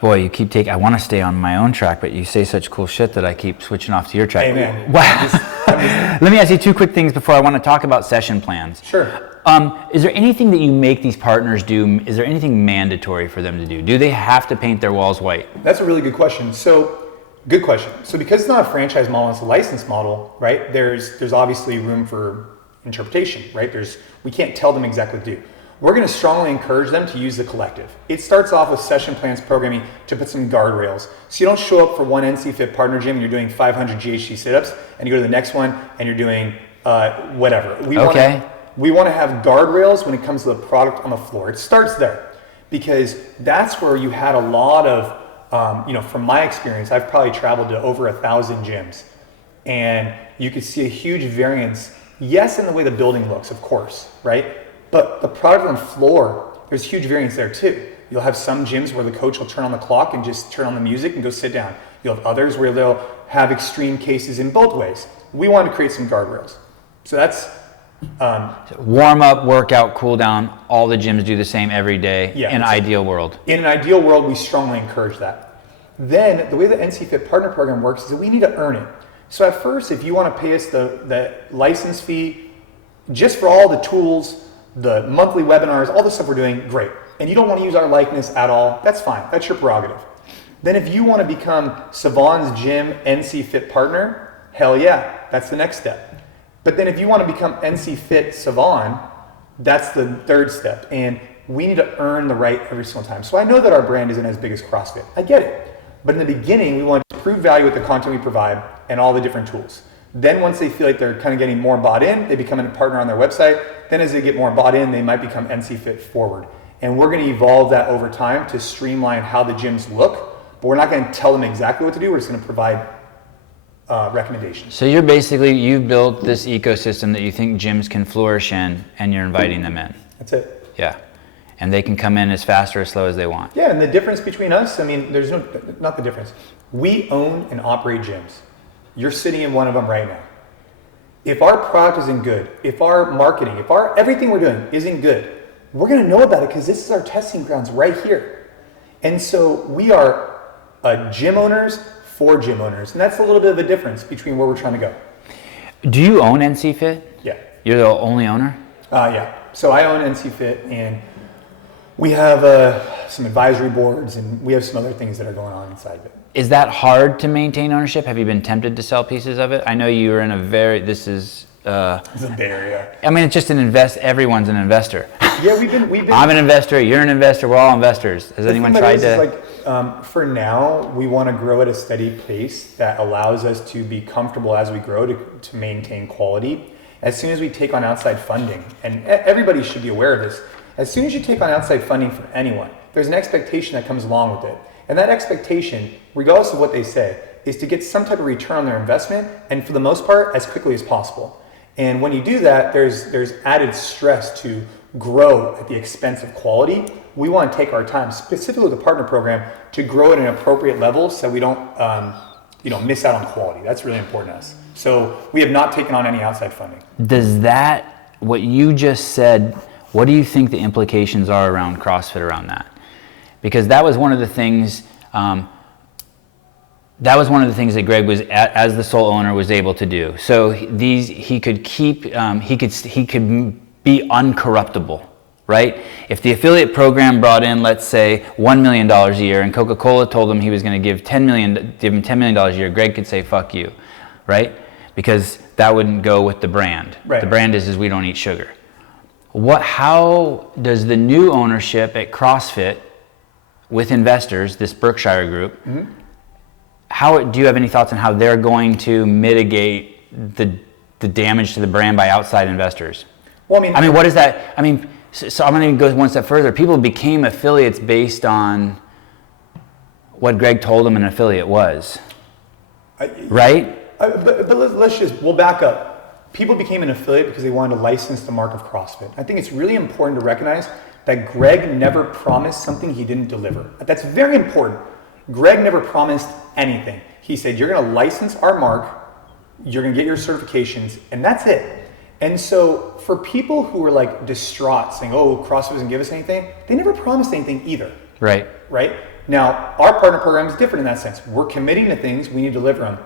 boy, you keep taking, I want to stay on my own track, but you say such cool shit that I keep switching off to your track. Amen. Wow. Let me ask you 2 quick things before I want to talk about session plans. Sure. Is there anything that you make these partners do? Is there anything mandatory for them to do? Do they have to paint their walls white? That's a really good question. Good question. So because it's not a franchise model, it's a license model, right? There's obviously room for interpretation, right? We can't tell them exactly what to do. We're going to strongly encourage them to use the collective. It starts off with session plans programming to put some guardrails. So you don't show up for one NCFIT partner gym and you're doing 500 GHC sit-ups, and you go to the next one and you're doing whatever. We want to have guardrails when it comes to the product on the floor. It starts there, because that's where you had a lot of, from my experience, I've probably traveled to over 1,000 gyms. And you could see a huge variance, yes, in the way the building looks, of course, right? But the product on the floor, there's huge variance there too. You'll have some gyms where the coach will turn on the clock and just turn on the music and go sit down. You'll have others where they'll have extreme cases in both ways. We wanted to create some guardrails. So that's... warm up, workout, cool down, all the gyms do the same every day in an ideal world. In an ideal world, we strongly encourage that. Then the way the NCFIT partner program works is that we need to earn it. So at first, if you want to pay us the license fee just for all the tools, the monthly webinars, all the stuff we're doing, great. And you don't want to use our likeness at all, that's fine. That's your prerogative. Then if you want to become Sevan's Gym NCFIT partner, hell yeah, that's the next step. But then if you want to become NCFIT Sevan, that's the third step. And we need to earn the right every single time. So I know that our brand isn't as big as CrossFit. I get it. But in the beginning, we want to prove value with the content we provide and all the different tools. Then once they feel like they're kind of getting more bought in, they become a partner on their website. Then as they get more bought in, they might become NCFIT forward. And we're going to evolve that over time to streamline how the gyms look. But we're not going to tell them exactly what to do. We're just going to provide recommendations. So you've built this ecosystem that you think gyms can flourish in, and you're inviting them in. That's it. Yeah. And they can come in as fast or as slow as they want. Yeah, and the difference between us, I mean, there's not the difference. We own and operate gyms. You're sitting in one of them right now. If our product isn't good, if our marketing, if everything we're doing isn't good, we're going to know about it because this is our testing grounds right here. And so we are gym owners for gym owners. And that's a little bit of a difference between where we're trying to go. Do you own NCFIT? Yeah. You're the only owner? Yeah. So I own NCFIT, and we have some advisory boards, and we have some other things that are going on inside of it. Is that hard to maintain ownership? Have you been tempted to sell pieces of it? I know you were in It's a Bay Area. I mean, it's just everyone's an investor. Yeah, we've been. I'm an investor, you're an investor, we're all investors. Has anyone tried to? For now, we want to grow at a steady pace that allows us to be comfortable as we grow to maintain quality. As soon as we take on outside funding, and everybody should be aware of this, as soon as you take on outside funding from anyone, there's an expectation that comes along with it. And that expectation, regardless of what they say, is to get some type of return on their investment, and for the most part, as quickly as possible. And when you do that, there's added stress to grow at the expense of quality. We want to take our time, specifically with the partner program, to grow at an appropriate level so we don't miss out on quality. That's really important to us. So we have not taken on any outside funding. Does that, what you just said, what do you think the implications are around CrossFit around that? Because that was one of the things that Greg was, as the sole owner, was able to do. So he could be uncorruptible, right? If the affiliate program brought in, let's say, $1 million a year, and Coca-Cola told him he was going to give him $10 million a year, Greg could say, fuck you, right? Because that wouldn't go with the brand. Right. The brand is we don't eat sugar. How does the new ownership at CrossFit with investors, this Berkshire group, do you have any thoughts on how they're going to mitigate the damage to the brand by outside investors? Well, I mean, what is that? I mean, so I'm going to go one step further. People became affiliates based on what Greg told them an affiliate was, right? But we'll back up. People became an affiliate because they wanted to license the mark of CrossFit. I think it's really important to recognize that Greg never promised something he didn't deliver. That's very important. Greg never promised anything. He said, you're going to license our mark, you're going to get your certifications, and that's it. And so for people who were like distraught saying, oh, CrossFit doesn't give us anything, they never promised anything either. Right. Now, our partner program is different in that sense. We're committing to things, we need to deliver them.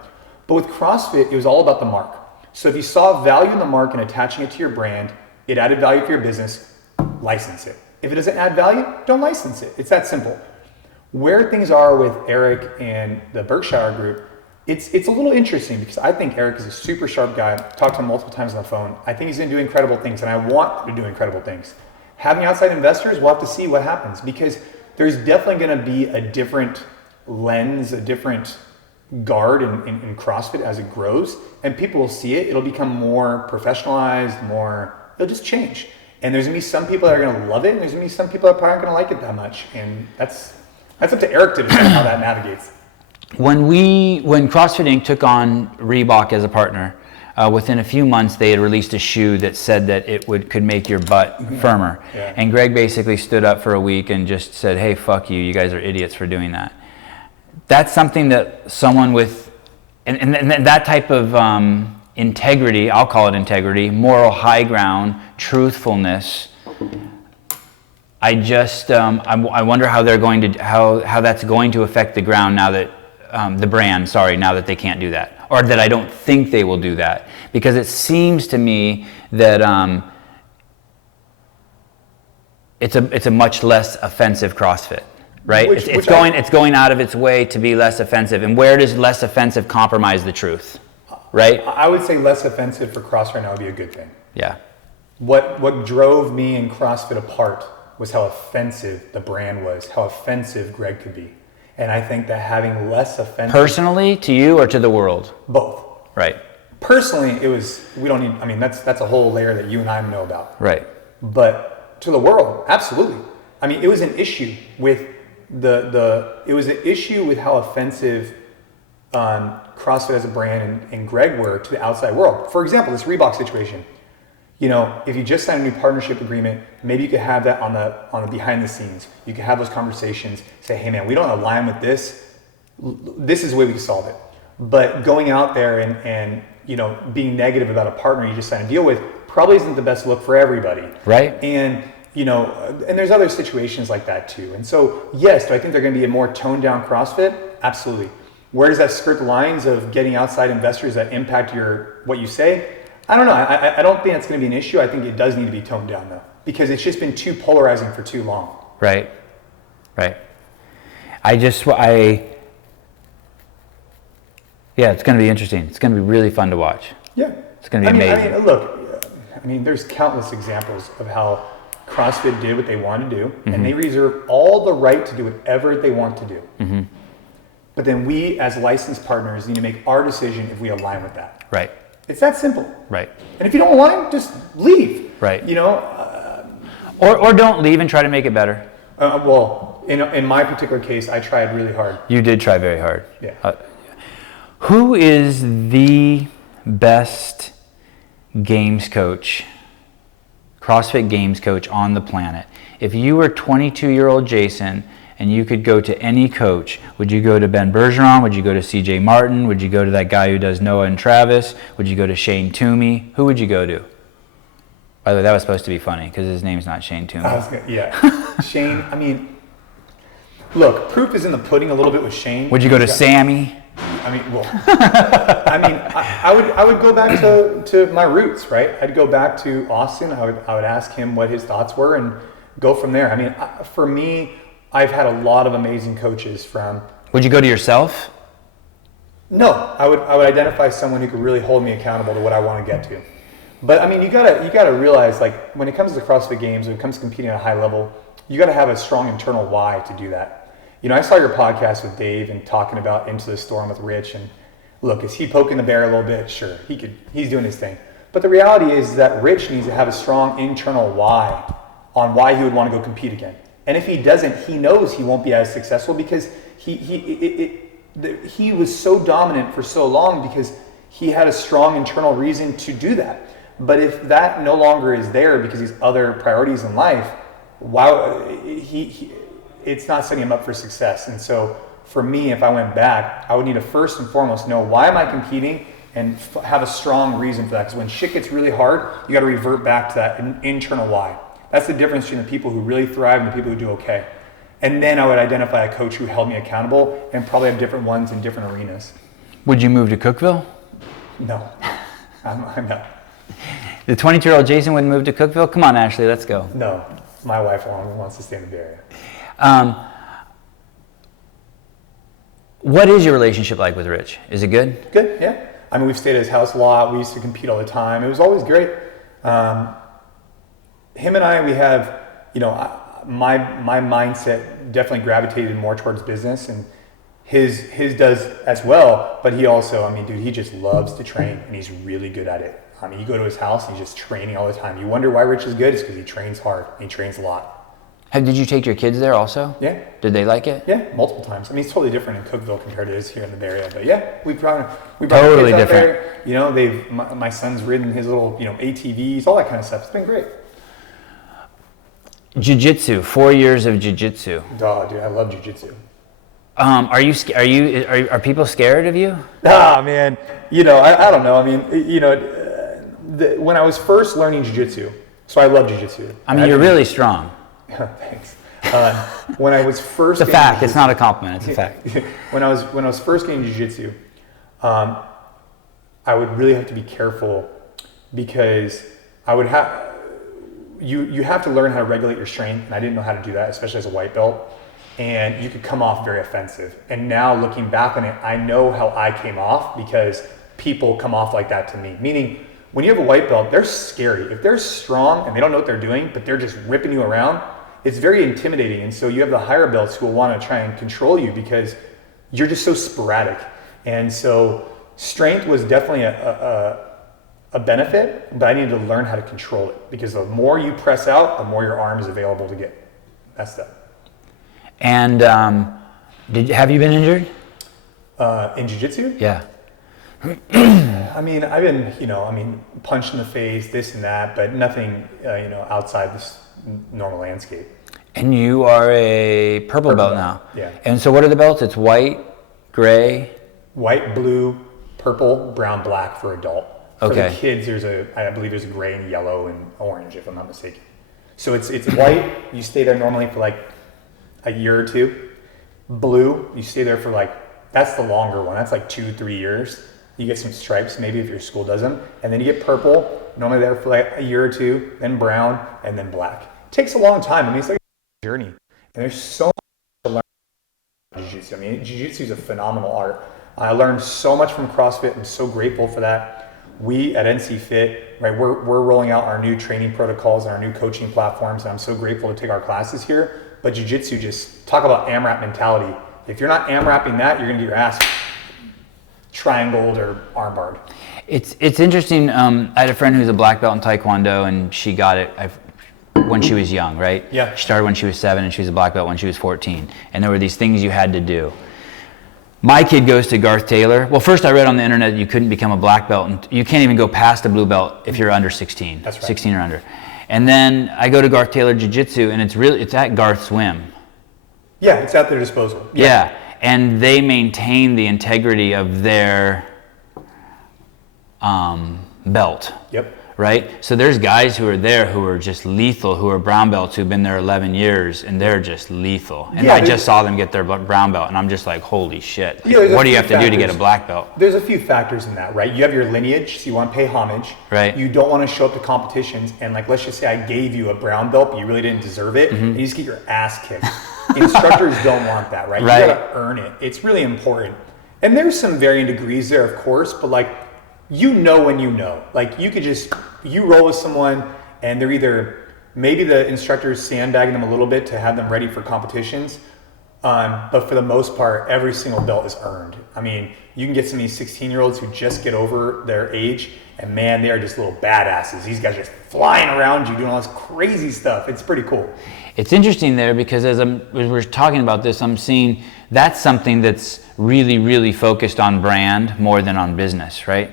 But with CrossFit, it was all about the mark. So if you saw value in the mark and attaching it to your brand, it added value for your business, license it. If it doesn't add value, don't license it. It's that simple. Where things are with Eric and the Berkshire group, it's a little interesting because I think Eric is a super sharp guy. I've talked to him multiple times on the phone. I think he's going to do incredible things, and I want him to do incredible things. Having outside investors, we'll have to see what happens because there's definitely going to be a different lens, a different guard in CrossFit as it grows, and people will see it. It'll become more professionalized, it'll just change. And there's going to be some people that are going to love it, and there's going to be some people that probably aren't going to like it that much. And that's up to Eric to decide how that navigates. when CrossFit Inc. took on Reebok as a partner, within a few months they had released a shoe that said that it could make your butt firmer. Yeah. And Greg basically stood up for a week and just said, hey, fuck you, you guys are idiots for doing that. That's something that someone with, and that type of integrity, I'll call it integrity, moral high ground, truthfulness, I just, I wonder how they're going to, how that's going to affect the ground now that, the brand, sorry, now that they can't do that. Or that I don't think they will do that. Because it seems to me that it's a much less offensive CrossFit, right? It's going out of its way to be less offensive. And where does less offensive compromise the truth, right? I would say less offensive for CrossFit right now would be a good thing. Yeah. What drove me and CrossFit apart was how offensive the brand was, how offensive Greg could be. And I think that having less offensive... Personally, to you or to the world? Both. Right. Personally, it was, we don't need, I mean, that's a whole layer that you and I know about. Right. But to the world, absolutely. I mean, it was an issue with it was an issue with how offensive CrossFit as a brand and Greg were to the outside world. For example, this Reebok situation. You know, if you just signed a new partnership agreement, maybe you could have that on the behind the scenes. You could have those conversations, say, hey man, we don't align with this. This is the way we can solve it. But going out there and you know, being negative about a partner you just signed a deal with probably isn't the best look for everybody. Right. And you know, and there's other situations like that too. And so, yes, do I think they're going to be a more toned down CrossFit? Absolutely. Where does that skirt the lines of getting outside investors that impact what you say? I don't know. I don't think it's going to be an issue. I think it does need to be toned down though, because it's just been too polarizing for too long. Right. Right. Yeah, it's going to be interesting. It's going to be really fun to watch. Yeah. It's going to be amazing. I mean, look, there's countless examples of how CrossFit did what they wanted to do, mm-hmm. and they reserve all the right to do whatever they want to do. Mm-hmm. But then we, as licensed partners, need to make our decision if we align with that. Right. It's that simple. Right. And if you don't align, just leave. Right. You know. Or don't leave and try to make it better. Well, in my particular case, I tried really hard. You did try very hard. Yeah. Who is the best games coach, CrossFit Games coach on the planet? If you were 22-year-old Jason and you could go to any coach, would you go to Ben Bergeron? Would you go to CJ Martin? Would you go to that guy who does Noah and Travis? Would you go to Shane Toomey? Who would you go to? By the way, that was supposed to be funny because his name's not Shane Toomey. Yeah. Shane, I mean, look, proof is in the pudding a little bit with Shane. Would you go to Sammy? I mean, well, I would go back to my roots, right? I'd go back to Austin. I would ask him what his thoughts were and go from there. I mean, for me, I've had a lot of amazing coaches from. Would you go to yourself? No, I would identify someone who could really hold me accountable to what I want to get to. But I mean, you gotta realize, like, when it comes to the CrossFit Games, when it comes to competing at a high level, you gotta have a strong internal why to do that. You know, I saw your podcast with Dave and talking about Into the Storm with Rich, and look, is he poking the bear a little bit? Sure, he's doing his thing. But the reality is that Rich needs to have a strong internal why on why he would want to go compete again. And if he doesn't, he knows he won't be as successful because he was so dominant for so long because he had a strong internal reason to do that. But if that no longer is there because he's other priorities in life, it's not setting him up for success. And so for me, if I went back, I would need to first and foremost know, why am I competing, and have a strong reason for that. Because when shit gets really hard, you got to revert back to that internal why. That's the difference between the people who really thrive and the people who do okay. And then I would identify a coach who held me accountable, and probably have different ones in different arenas. Would you move to Cookeville? No, I'm not. The 22-year-old Jason wouldn't move to Cookeville? Come on, Ashley, let's go. No, my wife wants to stay in the Bay Area. What is your relationship like with Rich? Is it good? Good, yeah. I mean, we've stayed at his house a lot. We used to compete all the time. It was always great. Him and I, we have, my mindset definitely gravitated more towards business, and his does as well. But he also, he just loves to train, and he's really good at it. You go to his house and he's just training all the time. You wonder why Rich is good? It's because he trains hard and he trains a lot. Did you take your kids there also? Yeah. Did they like it? Yeah, multiple times. I mean, it's totally different in Cookeville compared to it is here in the Bay Area. But yeah, we brought Totally kids out different. there. You know, my son's ridden his little, ATVs, all that kind of stuff. It's been great. Jiu-jitsu, 4 years of jiu-jitsu. Duh, dude, I love jiu-jitsu. Are people scared of you? Ah, man. I don't know. I mean, when I was first learning jiu-jitsu, so I love jiu-jitsu. I mean, you're really strong. Thanks. When I was first, It's a fact. It's not a compliment. It's a fact. When I was first getting jiu-jitsu, I would really have to be careful because I would have you have to learn how to regulate your strength, and I didn't know how to do that, especially as a white belt. And you could come off very offensive. And now looking back on it, I know how I came off because people come off like that to me. Meaning, when you have a white belt, they're scary. If they're strong and they don't know what they're doing, but they're just ripping you around, it's very intimidating. And so you have the higher belts who will want to try and control you because you're just so sporadic. And so strength was definitely a benefit, but I needed to learn how to control it because the more you press out, the more your arm is available to get messed up. And have you been injured? In jiu-jitsu? Yeah. I mean, I've been, punched in the face, this and that, but nothing, outside this normal landscape. And you are a purple belt now. Yeah. And so what are the belts? It's white, gray. White, blue, purple, brown, black for adult. Okay. For the kids, I believe there's a gray and yellow and orange, if I'm not mistaken. So it's white, you stay there normally for like a year or two. Blue, you stay there for that's the longer one. That's like 2-3 years. You get some stripes, maybe if your school does them. And then you get purple, normally there for like a year or two, then brown, and then black. It takes a long time. I mean, it's like a journey. And there's so much to learn about jiu-jitsu. I mean, jiu-jitsu is a phenomenal art. I learned so much from CrossFit. I'm so grateful for that. We at NCFIT, right, we're rolling out our new training protocols and our new coaching platforms, and I'm so grateful to take our classes here. But jiu-jitsu, just talk about Amrap mentality. If you're not Amrapping that, you're gonna get your ass triangled or armbarred. It's interesting. I had a friend who's a black belt in Taekwondo, and she got it when she was young, right? Yeah. She started when she was 7, and she was a black belt when she was 14. And there were these things you had to do. My kid goes to Garth Taylor. Well, first I read on the internet you couldn't become a black belt, and you can't even go past a blue belt if you're under 16. That's right. 16 or under. And then I go to Garth Taylor Jiu-Jitsu, and it's at Garth's whim. Yeah, it's at their disposal. Yeah, and they maintain the integrity of their belt. Yep. Right? So there's guys who are there who are just lethal, who are brown belts who've been there 11 years, and they're just lethal. And Yeah, I just saw them get their brown belt, and I'm just like, holy shit. Like, Yeah, what do you have to do to get a black belt? There's a few factors in that, right? You have your lineage, so you want to pay homage. Right. You don't want to show up to competitions and let's just say I gave you a brown belt, but you really didn't deserve it, and you just get your ass kicked. Instructors don't want that, right? Right. You gotta earn it. It's really important. And there's some varying degrees there, of course, but when you know. Like you roll with someone and they're either, maybe the instructor's sandbagging them a little bit to have them ready for competitions, but for the most part, every single belt is earned. I mean, you can get some of these 16-year-olds who just get over their age, and man, they are just little badasses. These guys just flying around you, doing all this crazy stuff. It's pretty cool. It's interesting there because as we're talking about this, I'm seeing that's something that's really, really focused on brand more than on business, right?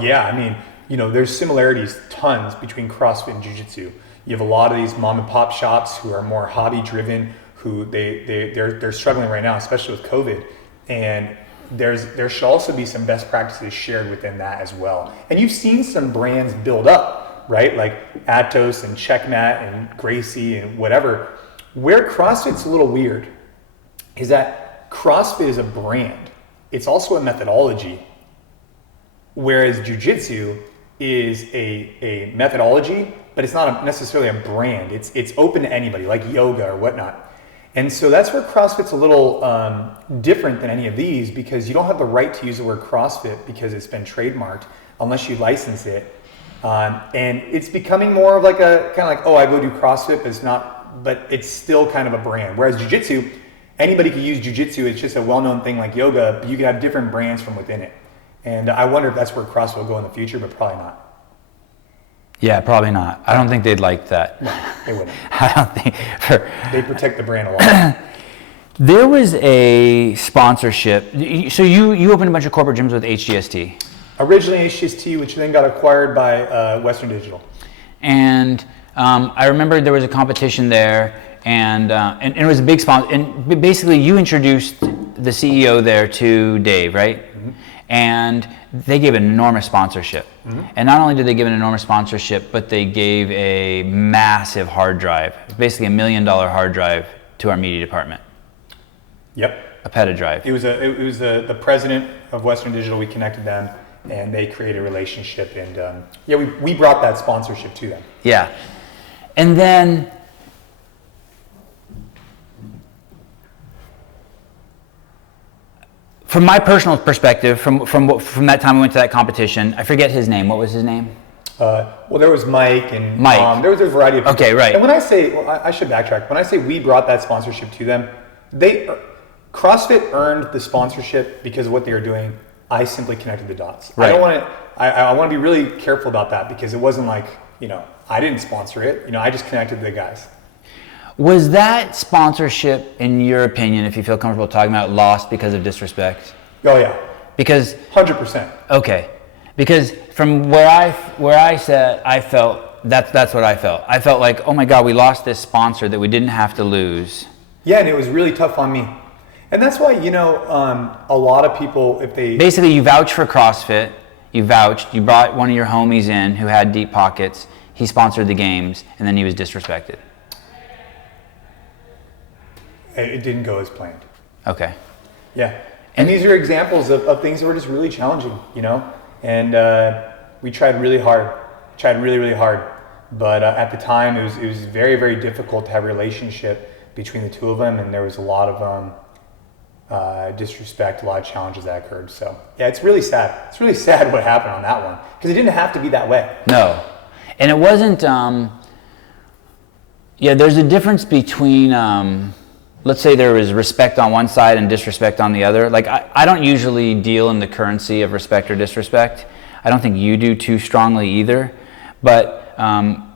Yeah, I mean, there's similarities, tons, between CrossFit and Jiu-Jitsu. You have a lot of these mom and pop shops who are more hobby driven, who they're struggling right now, especially with COVID. And there should also be some best practices shared within that as well. And you've seen some brands build up, right? Like Atos and Checkmat and Gracie and whatever. Where CrossFit's a little weird is that CrossFit is a brand. It's also a methodology. Whereas Jiu-Jitsu is a methodology, but it's not necessarily a brand. It's open to anybody, like yoga or whatnot. And so that's where CrossFit's a little different than any of these, because you don't have the right to use the word CrossFit because it's been trademarked unless you license it. And it's becoming more of like a kind of like, oh, I go do CrossFit, but it's not, but it's still kind of a brand. Whereas Jiu-Jitsu, anybody could use Jiu-Jitsu. It's just a well-known thing like yoga, but you can have different brands from within it. And I wonder if that's where CrossFit will go in the future, but probably not. Yeah, probably not. I don't think they'd like that. No, they wouldn't. I don't think. They protect the brand a lot. There was a sponsorship. So you opened a bunch of corporate gyms with HGST. Originally HGST, which then got acquired by Western Digital. And I remember there was a competition there, and it was a big sponsor. And basically, you introduced the CEO there to Dave, right? Mm-hmm. And they gave an enormous sponsorship. Mm-hmm. And not only did they give an enormous sponsorship, but they gave a massive hard drive, basically $1 million hard drive to our media department. Yep. A peta drive. It was the president of Western Digital. We connected them, and they created a relationship. And we brought that sponsorship to them. Yeah. And then from my personal perspective, from that time we went to that competition, I forget his name. What was his name? Well, there was Mike and Mike. There was a variety of people. Okay, right. And when I say, I should backtrack. When I say we brought that sponsorship to them, CrossFit earned the sponsorship because of what they were doing. I simply connected the dots. Right. I want to be really careful about that because it wasn't like, I didn't sponsor it. I just connected the guys. Was that sponsorship, in your opinion, if you feel comfortable talking about, lost because of disrespect? Oh yeah. Because 100%. Okay, because from where I said, I felt that's what I felt. I felt like, oh my God, we lost this sponsor that we didn't have to lose. Yeah, and it was really tough on me, and that's why a lot of people, if they basically you vouched for CrossFit, you brought one of your homies in who had deep pockets. He sponsored the games, and then he was disrespected. It didn't go as planned. Okay. Yeah. And these are examples of things that were just really challenging, and we tried really hard, really hard. But at the time, it was very, very difficult to have a relationship between the two of them, and there was a lot of disrespect, a lot of challenges that occurred. So yeah, it's really sad. It's really sad what happened on that one, because it didn't have to be that way. No. And it wasn't, there's a difference between, let's say there was respect on one side and disrespect on the other. Like, I don't usually deal in the currency of respect or disrespect. I don't think you do too strongly either. But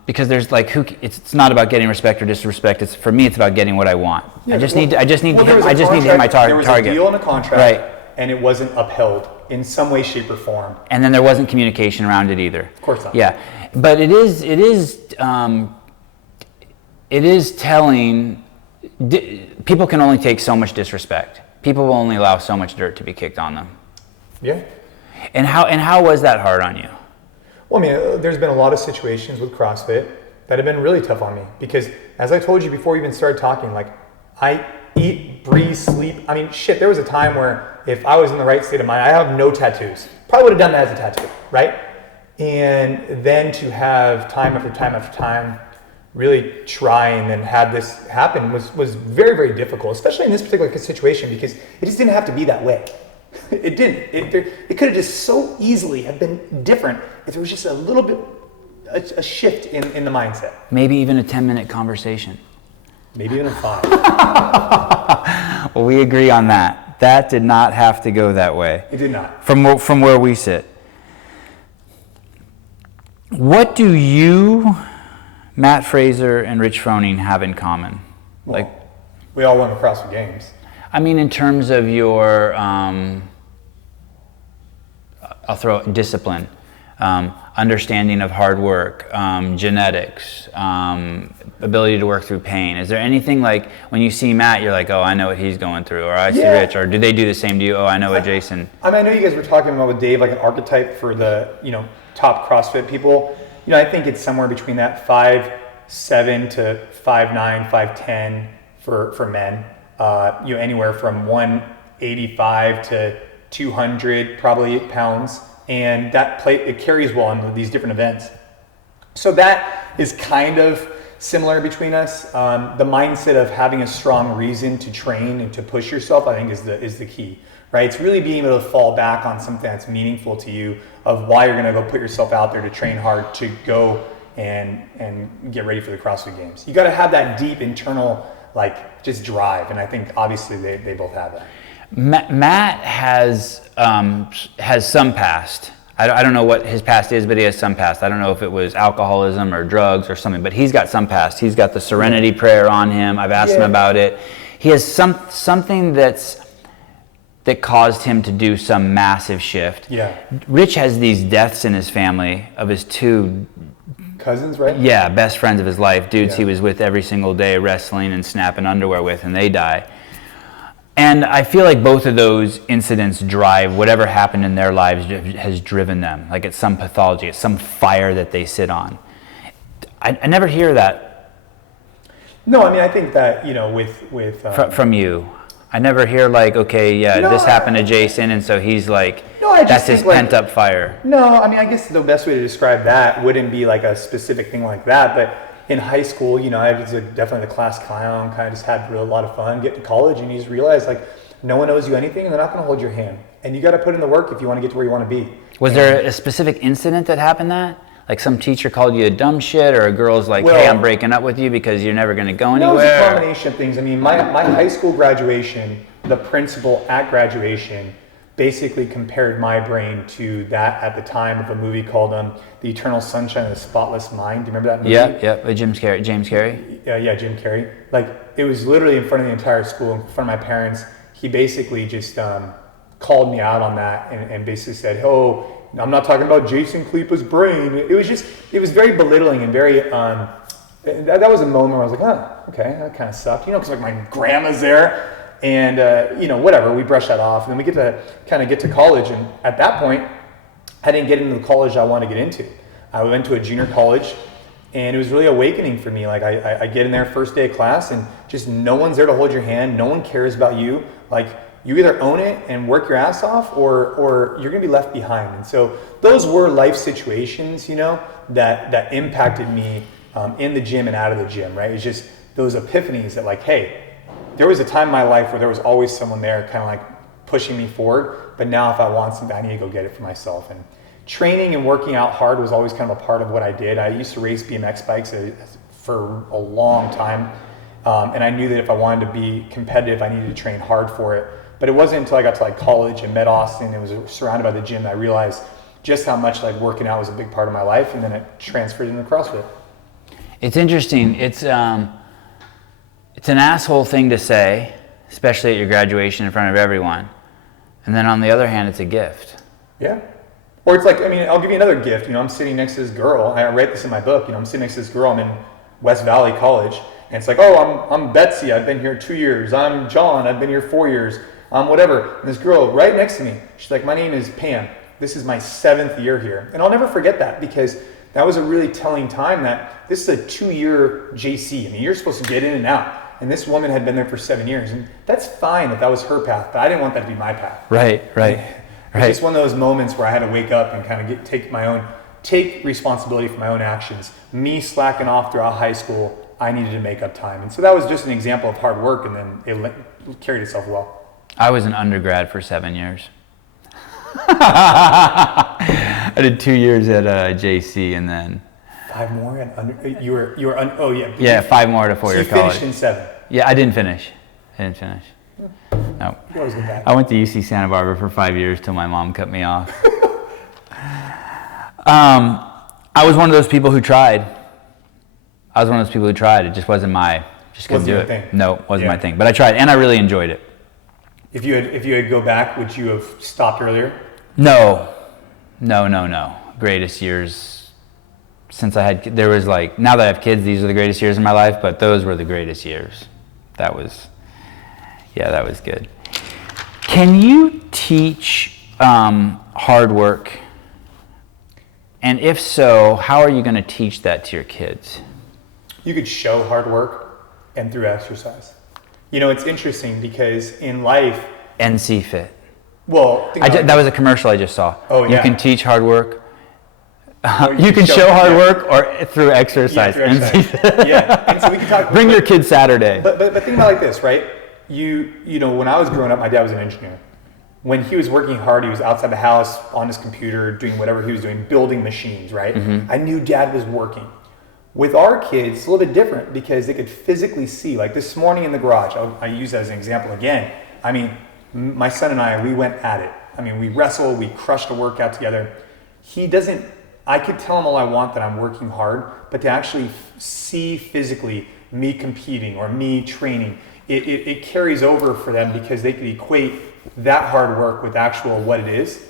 because there's like, it's not about getting respect or disrespect. For me, it's about getting what I want. Yeah, I just need to hit my target. There was a deal in a contract, right, and it wasn't upheld in some way, shape, or form. And then there wasn't communication around it either. Of course not. Yeah, but it is telling. People can only take so much disrespect. People will only allow so much dirt to be kicked on them. Yeah. And how was that hard on you? Well, I mean, there's been a lot of situations with CrossFit that have been really tough on me because, as I told you before we even started talking, like, I eat, breathe, sleep. I mean, shit, there was a time where if I was in the right state of mind, I have no tattoos. Probably would have done that as a tattoo, right? And then to have time after time after time really try and then have this happen was very, very difficult, especially in this particular situation, because it just didn't have to be that way. It didn't. It could have just so easily have been different if there was just a little bit, a shift in the mindset. Maybe even a 10-minute conversation. Maybe even a 5. Well, we agree on that. That did not have to go that way. It did not. From where we sit. What do you, Matt Fraser, and Rich Froning have in common? Well, we all won the CrossFit Games. I mean, in terms of your, I'll throw discipline, understanding of hard work, genetics, ability to work through pain. Is there anything like when you see Matt, you're like, oh, I know what he's going through, or I see Rich, or do they do the same to you? Oh, I know what Jason. I mean, I know you guys were talking about with Dave, like an archetype for the, top CrossFit people. I think it's somewhere between that 5'7" to 5'9", 5'10" for men. Anywhere from 185 to 200 probably pounds, and that it carries well in these different events. So that is kind of similar between us. The mindset of having a strong reason to train and to push yourself, I think, is the key, right? It's really being able to fall back on something that's meaningful to you, of why you're going to go put yourself out there to train hard, to go and get ready for the CrossFit Games. You got to have that deep internal, just drive, and I think obviously they both have that. Matt has some past. I don't know what his past is, but he has some past. I don't know if it was alcoholism or drugs or something, but he's got some past. He's got the Serenity Prayer on him. I've asked him about it. He has something that caused him to do some massive shift. Yeah. Rich has these deaths in his family of his 2 cousins, right? Yeah, best friends of his life, dudes he was with every single day, wrestling and snapping underwear with, and they die. And I feel like both of those incidents drive whatever happened in their lives has driven them. Like it's some pathology, it's some fire that they sit on. I never hear that. No, I mean, I think that, with from you. I never hear like, okay, this happened to Jason, and so he's like, that's his pent up fire. No, I mean, I guess the best way to describe that wouldn't be like a specific thing like that, but in high school, I was definitely the class clown, kind of just had a lot of fun, get to college, and you just realize like no one owes you anything and they're not going to hold your hand. And you got to put in the work if you want to get to where you want to be. Was there a specific incident that happened that? Like some teacher called you a dumb shit, or a girl's like, hey, I'm breaking up with you because you're never going to go anywhere? No, it was a combination of things. I mean, my high school graduation, the principal at graduation basically compared my brain to that at the time of a movie called The Eternal Sunshine of the Spotless Mind. Do you remember that movie? Yeah, with James Carrey. Yeah, Jim Carrey. Like, it was literally in front of the entire school, in front of my parents. He basically just called me out on that and basically said, oh, I'm not talking about Jason Khalipa's brain. It was very belittling and very, that was a moment where I was like, oh, okay, that kind of sucked. Because like my grandma's there. And, whatever, we brush that off. And then we get to college. And at that point, I didn't get into the college I wanted to get into. I went to a junior college, and it was really awakening for me. Like, I get in there first day of class, and just no one's there to hold your hand. No one cares about you. Like, you either own it and work your ass off, or you're going to be left behind. And so those were life situations, that impacted me in the gym and out of the gym, right? It's just those epiphanies that like, hey, there was a time in my life where there was always someone there kind of like pushing me forward, but now if I want something, I need to go get it for myself. And training and working out hard was always kind of a part of what I did. I used to race BMX bikes for a long time, and I knew that if I wanted to be competitive, I needed to train hard for it. But it wasn't until I got to like college and met Austin and was surrounded by the gym that I realized just how much like working out was a big part of my life, and then it transferred into CrossFit. It's interesting. It's an asshole thing to say, especially at your graduation in front of everyone. And then on the other hand, it's a gift. Yeah. Or it's like, I mean, I'll give you another gift. I'm sitting next to this girl. I write this in my book. I'm sitting next to this girl. I'm in West Valley College. And it's like, oh, I'm Betsy. I've been here 2 years. I'm John. I've been here 4 years. Whatever. And this girl right next to me, she's like, my name is Pam. This is my 7th year here. And I'll never forget that, because that was a really telling time that this is a 2-year JC. I mean, you're supposed to get in and out. And this woman had been there for 7 years. And that's fine that was her path, but I didn't want that to be my path. Right. It's just one of those moments where I had to wake up and kind of take responsibility for my own actions. Me slacking off throughout high school, I needed to make up time. And so that was just an example of hard work, and then it carried itself well. I was an undergrad for 7 years. I did 2 years at JC, and then 5 more and you were oh yeah. Yeah, 5 more at a 4-year college. So you finished in 7. Yeah, I didn't finish. No. You always go back. I went to UC Santa Barbara for 5 years till my mom cut me off. I was one of those people who tried. It just wasn't just couldn't do it. Thing. No, wasn't my thing. But I tried, and I really enjoyed it. If you had to go back, would you have stopped earlier? No. Greatest years since there was like, now that I have kids, these are the greatest years of my life, but those were the greatest years. That was good. Can you teach hard work? And if so, how are you going to teach that to your kids? You could show hard work and through exercise. It's interesting because in life... NCFIT. Well... that was a commercial I just saw. Oh, yeah. You can teach hard work. You can show hard work or through exercise. Yeah, through exercise. Yeah. And so we can talk... Bring your kids Saturday. But think about it like this, right? When I was growing up, my dad was an engineer. When he was working hard, he was outside the house on his computer doing whatever he was doing, building machines, right? Mm-hmm. I knew dad was working. With our kids, it's a little bit different because they could physically see. Like this morning in the garage, I use that as an example again. I mean, my son and I, we went at it. I mean, we wrestled, we crushed a workout together. he doesn't, I could tell him all I want that I'm working hard, but to actually see physically me competing or me training, it carries over for them because they could equate that hard work with actual what it is.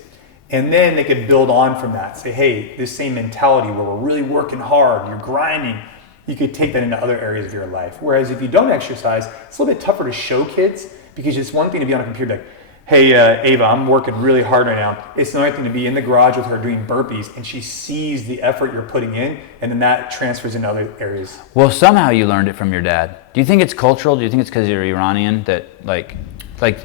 And then they could build on from that. Say, hey, this same mentality where we're really working hard, you're grinding, you could take that into other areas of your life. Whereas if you don't exercise, it's a little bit tougher to show kids, because it's one thing to be on a computer like, hey, Ava, I'm working really hard right now. It's another thing to be in the garage with her doing burpees, and she sees the effort you're putting in, and then that transfers into other areas. Well, somehow you learned it from your dad. Do you think it's cultural? Do you think it's because you're Iranian that like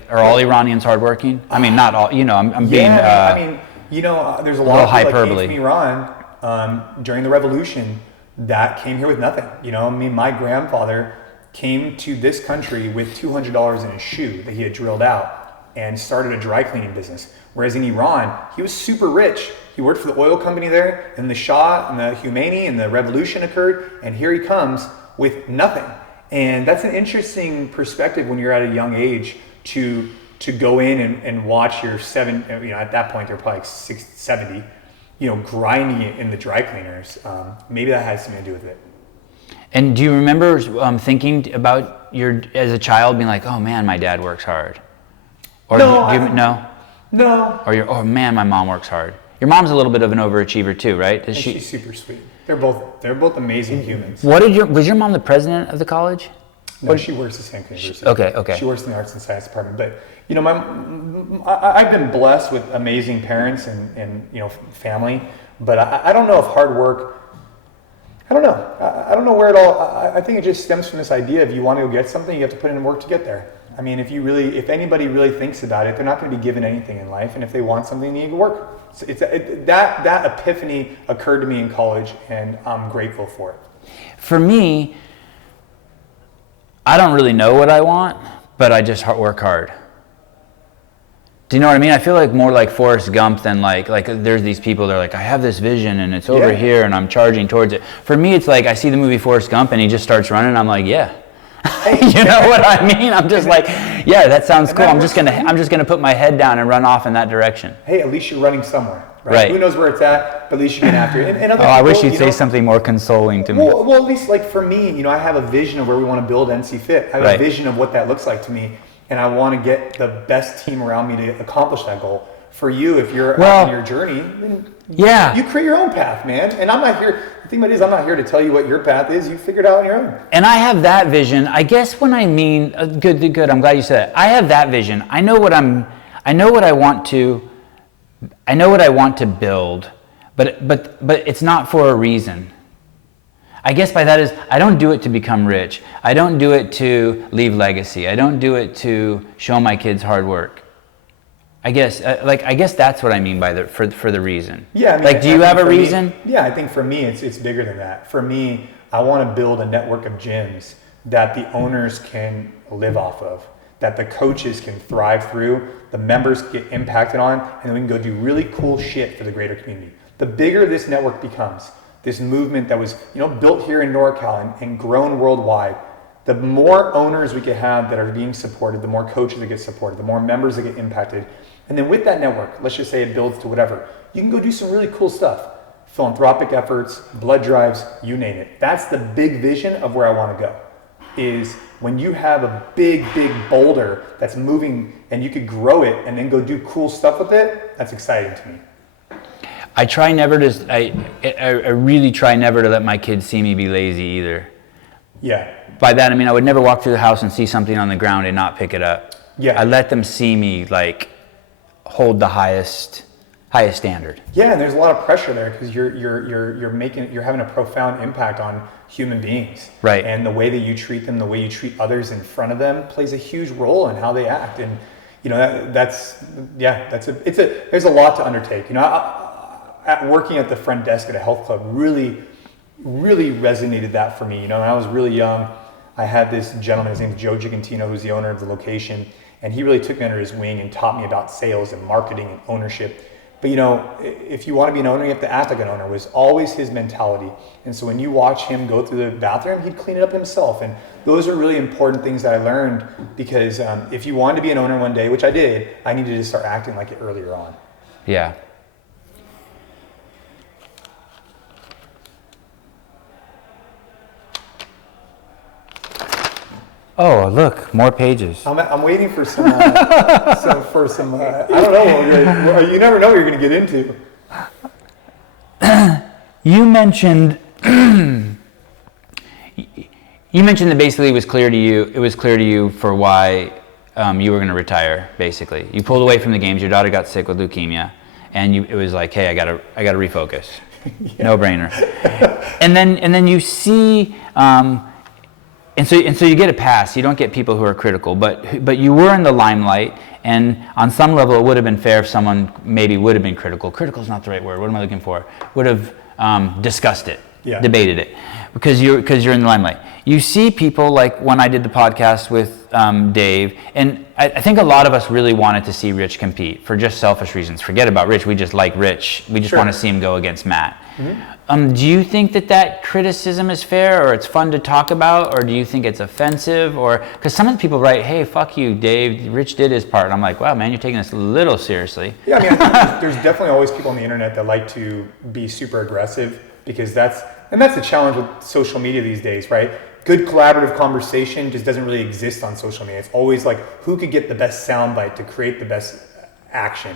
are all Iranians hardworking? I mean, not all. I'm being. I mean, there's a lot of people that came from Iran during the revolution that came here with nothing. My grandfather came to this country with $200 in his shoe that he had drilled out and started a dry cleaning business. Whereas in Iran, he was super rich. He worked for the oil company there, and the Shah and the Khomeini and the revolution occurred, and here he comes with nothing. And that's an interesting perspective when you're at a young age to go in and watch your at that point they're probably like 70, grinding it in the dry cleaners. Maybe that has something to do with it. And do you remember thinking about as a child being like, oh man, my dad works hard? Or no? No. Or man, my mom works hard. Your mom's a little bit of an overachiever too, right? She's super sweet. They're both amazing humans. Was your mom the president of the college? No, she works at Stanford University. Okay. She works in the arts and science department. But I've been blessed with amazing parents and family. But I don't know if hard work. I don't know. I don't know where it all. I think it just stems from this idea: if you want to go get something, you have to put in work to get there. I mean, if anybody really thinks about it, they're not going to be given anything in life. And if they want something, they need to work. So that epiphany occurred to me in college, and I'm grateful for it. For me, I don't really know what I want, but I just work hard. Do you know what I mean? I feel like more like Forrest Gump than like there's these people that are like, I have this vision and it's over here and I'm charging towards it. For me, it's like I see the movie Forrest Gump and he just starts running and I'm like, yeah. You know what I mean? I'm just like, yeah, that sounds cool. I'm just gonna put my head down and run off in that direction. Hey, at least you're running somewhere, right? Who knows where it's at, but at least you're getting after it. And other I wish you'd say something more consoling to me. Well, at least like for me, I have a vision of where we want to build NCFIT. I have a vision of what that looks like to me, and I want to get the best team around me to accomplish that goal. For you, if you're on your journey, then you create your own path, man. And I'm not here. The thing about it is, I'm not here to tell you what your path is. You figure it out on your own. And I have that vision. I guess when I mean good. I'm glad you said that. I have that vision. I know what I want to build, but it's not for a reason. I guess by that is, I don't do it to become rich. I don't do it to leave legacy. I don't do it to show my kids hard work. I guess that's what I mean by for the reason. Yeah. I mean, do you have a reason? I think for me, it's bigger than that. For me, I want to build a network of gyms that the owners can live off of, that the coaches can thrive through, the members get impacted on, and then we can go do really cool shit for the greater community. The bigger this network becomes, this movement that was built here in NorCal and grown worldwide, the more owners we can have that are being supported, the more coaches that get supported, the more members that get impacted. And then with that network, let's just say it builds to whatever, you can go do some really cool stuff. Philanthropic efforts, blood drives, you name it. That's the big vision of where I want to go, is when you have a big boulder that's moving and you could grow it and then go do cool stuff with it, that's exciting to me. I try never to, I really try never to let my kids see me be lazy either. Yeah. By that, I mean, I would never walk through the house and see something on the ground and not pick it up. Yeah. I let them see me hold the highest standard. Yeah, and there's a lot of pressure there because you're having a profound impact on human beings. Right. And the way that you treat them, the way you treat others in front of them plays a huge role in how they act. And there's a lot to undertake. Working at the front desk at a health club really resonated that for me. When I was really young, I had this gentleman, his name is Joe Gigantino, who's the owner of the location, and he really took me under his wing and taught me about sales and marketing and ownership. But if you want to be an owner, you have to act like an owner, was always his mentality. And so when you watch him go through the bathroom, he'd clean it up himself. And those are really important things that I learned because if you wanted to be an owner one day, which I did, I needed to start acting like it earlier on. Yeah. Oh, look, more pages. I'm waiting for some, I don't know, you never know what you're going to get into. You mentioned that basically it was clear to you for why you were going to retire. Basically, you pulled away from the games. Your daughter got sick with leukemia, and it was like, hey, I gotta refocus. No brainer. and then you see, and so you get a pass. You don't get people who are critical, but you were in the limelight, and on some level, it would have been fair if someone maybe would have been critical. Critical is not the right word. What am I looking for? Would have discussed it, debated it, because you're in the limelight. You see people like when I did the podcast with Dave, and I think a lot of us really wanted to see Rich compete for just selfish reasons. Forget about Rich. We just like Rich. We just want to see him go against Matt. Mm-hmm. Do you think that criticism is fair, or it's fun to talk about, or do you think it's offensive? Or because some of the people write, "Hey, fuck you, Dave. Rich did his part," and I'm like, "Wow, man, you're taking this a little seriously." Yeah, I mean, I think there's definitely always people on the internet that like to be super aggressive, because that's the challenge with social media these days, right? Good collaborative conversation just doesn't really exist on social media. It's always like, who could get the best soundbite to create the best action.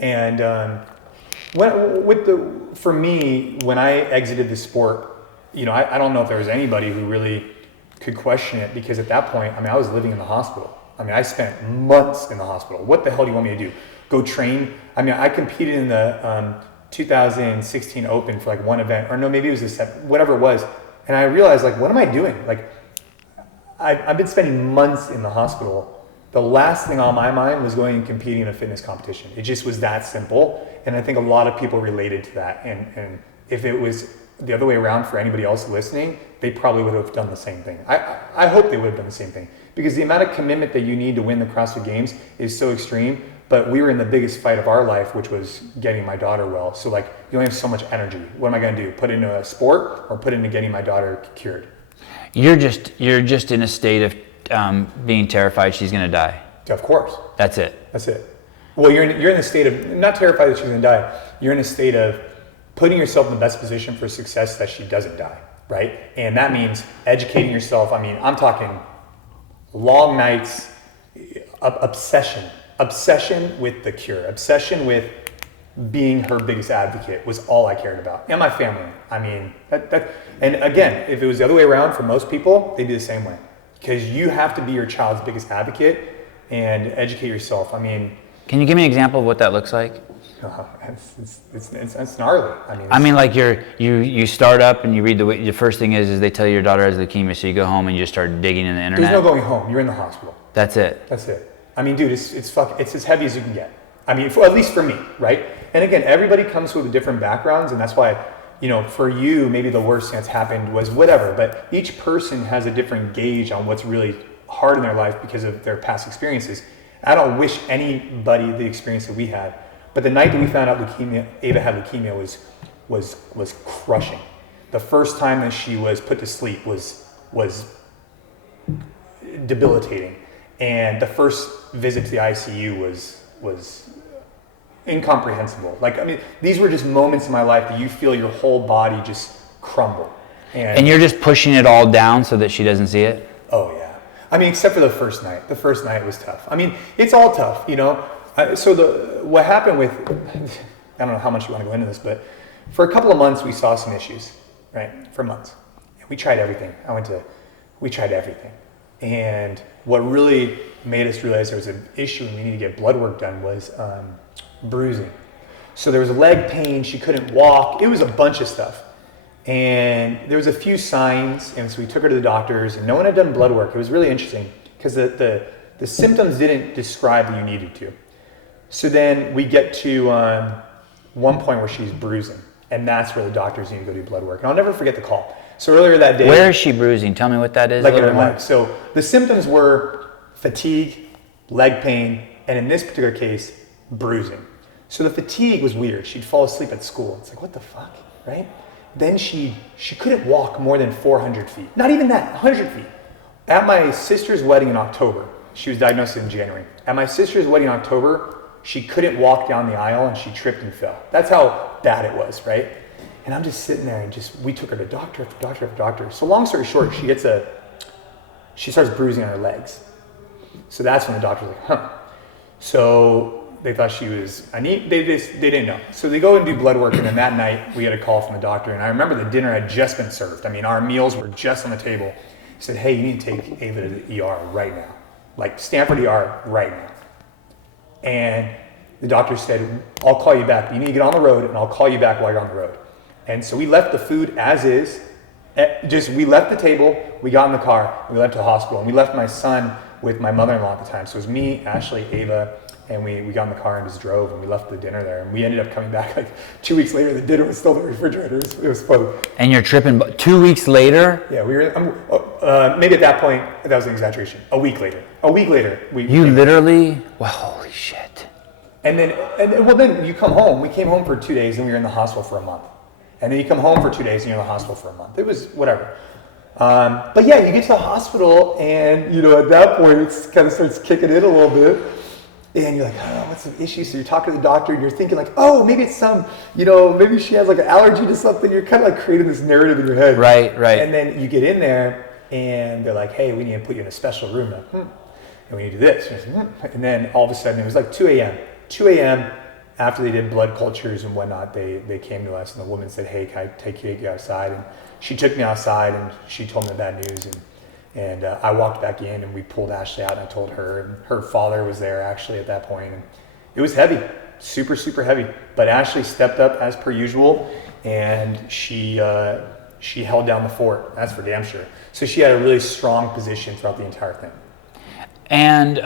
And for me, when I exited the sport, I don't know if there was anybody who really could question it, because at that point, I was living in the hospital. I spent months in the hospital. What the hell do you want me to do? Go train? I competed in the 2016 Open for like one event, or no, maybe it was whatever it was. And I realized, like, what am I doing? Like, I've been spending months in the hospital. The last thing on my mind was going and competing in a fitness competition. It just was that simple. And I think a lot of people related to that. And if it was the other way around for anybody else listening, they probably would have done the same thing. I hope they would have done the same thing, because the amount of commitment that you need to win the CrossFit Games is so extreme. But we were in the biggest fight of our life, which was getting my daughter well. So like, you only have so much energy. What am I going to do? Put it into a sport, or put it into getting my daughter cured? You're just in a state of being terrified she's going to die. Of course. That's it. Well, you're in the state of not terrified that she's going to die. You're in a state of putting yourself in the best position for success that she doesn't die, right? And that means educating yourself. I'm talking long nights, obsession with the cure, obsession with being her biggest advocate was all I cared about, and my family. And again, if it was the other way around for most people, they'd be the same way, because you have to be your child's biggest advocate and educate yourself. Can you give me an example of what that looks like? It's gnarly. Like you start up and you read the first thing is they tell you your daughter has leukemia, so you go home and you just start digging in the internet. There's no going home. You're in the hospital. That's it. Dude, it's as heavy as you can get. At least for me, right? And again, everybody comes with different backgrounds, and that's why, for you, maybe the worst thing that's happened was whatever, but each person has a different gauge on what's really hard in their life because of their past experiences. I don't wish anybody the experience that we had, but the night that we found out Ava had leukemia was crushing. The first time that she was put to sleep was debilitating. And the first visit to the ICU was incomprehensible. These were just moments in my life that you feel your whole body just crumble. And you're just pushing it all down so that she doesn't see it? Oh, yeah. Except for the first night. The first night was tough. It's all tough, what happened with, I don't know how much you want to go into this, but for a couple of months, we saw some issues, right? For months. And we tried everything. We tried everything. And what really made us realize there was an issue and we needed to get blood work done was bruising. So there was leg pain, she couldn't walk, it was a bunch of stuff. And there was a few signs, and so we took her to the doctors, and no one had done blood work. It was really interesting, because the symptoms didn't describe that you needed to. So then we get to one point where she's bruising, and that's where the doctors need to go do blood work. And I'll never forget the call. So earlier that day... Where is she bruising? Tell me what that is. Like in her leg. So the symptoms were fatigue, leg pain, and in this particular case, bruising. So the fatigue was weird. She'd fall asleep at school. It's like, what the fuck, right? Then she couldn't walk more than 400 feet. Not even that, 100 feet. At my sister's wedding in October, she was diagnosed in January. At my sister's wedding in October, she couldn't walk down the aisle and she tripped and fell. That's how bad it was, right? And I'm just sitting there and we took her to doctor after doctor after doctor. So long story short, she gets a she starts bruising on her legs. So that's when the doctor's like, huh. So they thought she was anemic. They didn't know. So they go and do blood work, and then that night we get a call from the doctor. And I remember the dinner had just been served. I mean, our meals were just on the table. He said, hey, you need to take Ava to the ER right now. Like Stanford ER right now. And the doctor said, I'll call you back. You need to get on the road, and I'll call you back while you're on the road. And so we left the food as is. We left the table, we got in the car, we left to the hospital, and we left my son with my mother-in-law at the time. So it was me, Ashley, Ava, and we got in the car and just drove, and we left the dinner there. And we ended up coming back like 2 weeks later. The dinner was still in the refrigerator. It was fun. And you're tripping 2 weeks later? Yeah, we were, maybe at that point, that was an exaggeration. A week later. You literally, wow, holy shit. And then you come home. We came home for 2 days, and we were in the hospital for a month. And then you come home for 2 days, and you're in the hospital for a month. It was whatever. But yeah, you get to the hospital, and at that point, it kind of starts kicking in a little bit. And you're like, oh, what's the issue? So you're talking to the doctor, and you're thinking like, oh, maybe it's maybe she has like an allergy to something. You're kind of like creating this narrative in your head. Right. And then you get in there, and they're like, hey, we need to put you in a special room. Like, and we need to do this. And then all of a sudden, it was like 2 a.m. 2 a.m. After they did blood cultures and whatnot, they came to us, and the woman said, hey, can I take you outside? And she took me outside, and she told me the bad news. And I walked back in, and we pulled Ashley out, and I told her, and her father was there actually at that point. And it was heavy, super, super heavy. But Ashley stepped up as per usual, and she held down the fort. That's for damn sure. So she had a really strong position throughout the entire thing. And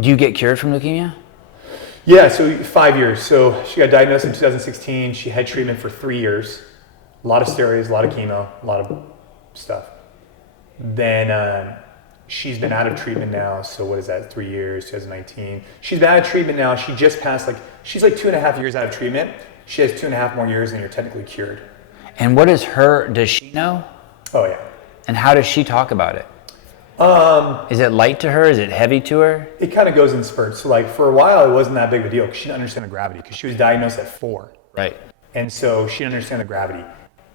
do you get cured from leukemia? Yeah, so 5 years. So she got diagnosed in 2016. She had treatment for 3 years. A lot of steroids, a lot of chemo, a lot of stuff. Then she's been out of treatment now. So what is that, 3 years, 2019. She's been out of treatment now. She just passed she's like 2.5 years out of treatment. She has 2.5 more years and you're technically cured. And does she know? Oh yeah. And how does she talk about it? Is it light to her? Is it heavy to her? It kind of goes in spurts. So like for a while, it wasn't that big of a deal because she didn't understand the gravity because she was diagnosed at 4. Right. And so she didn't understand the gravity.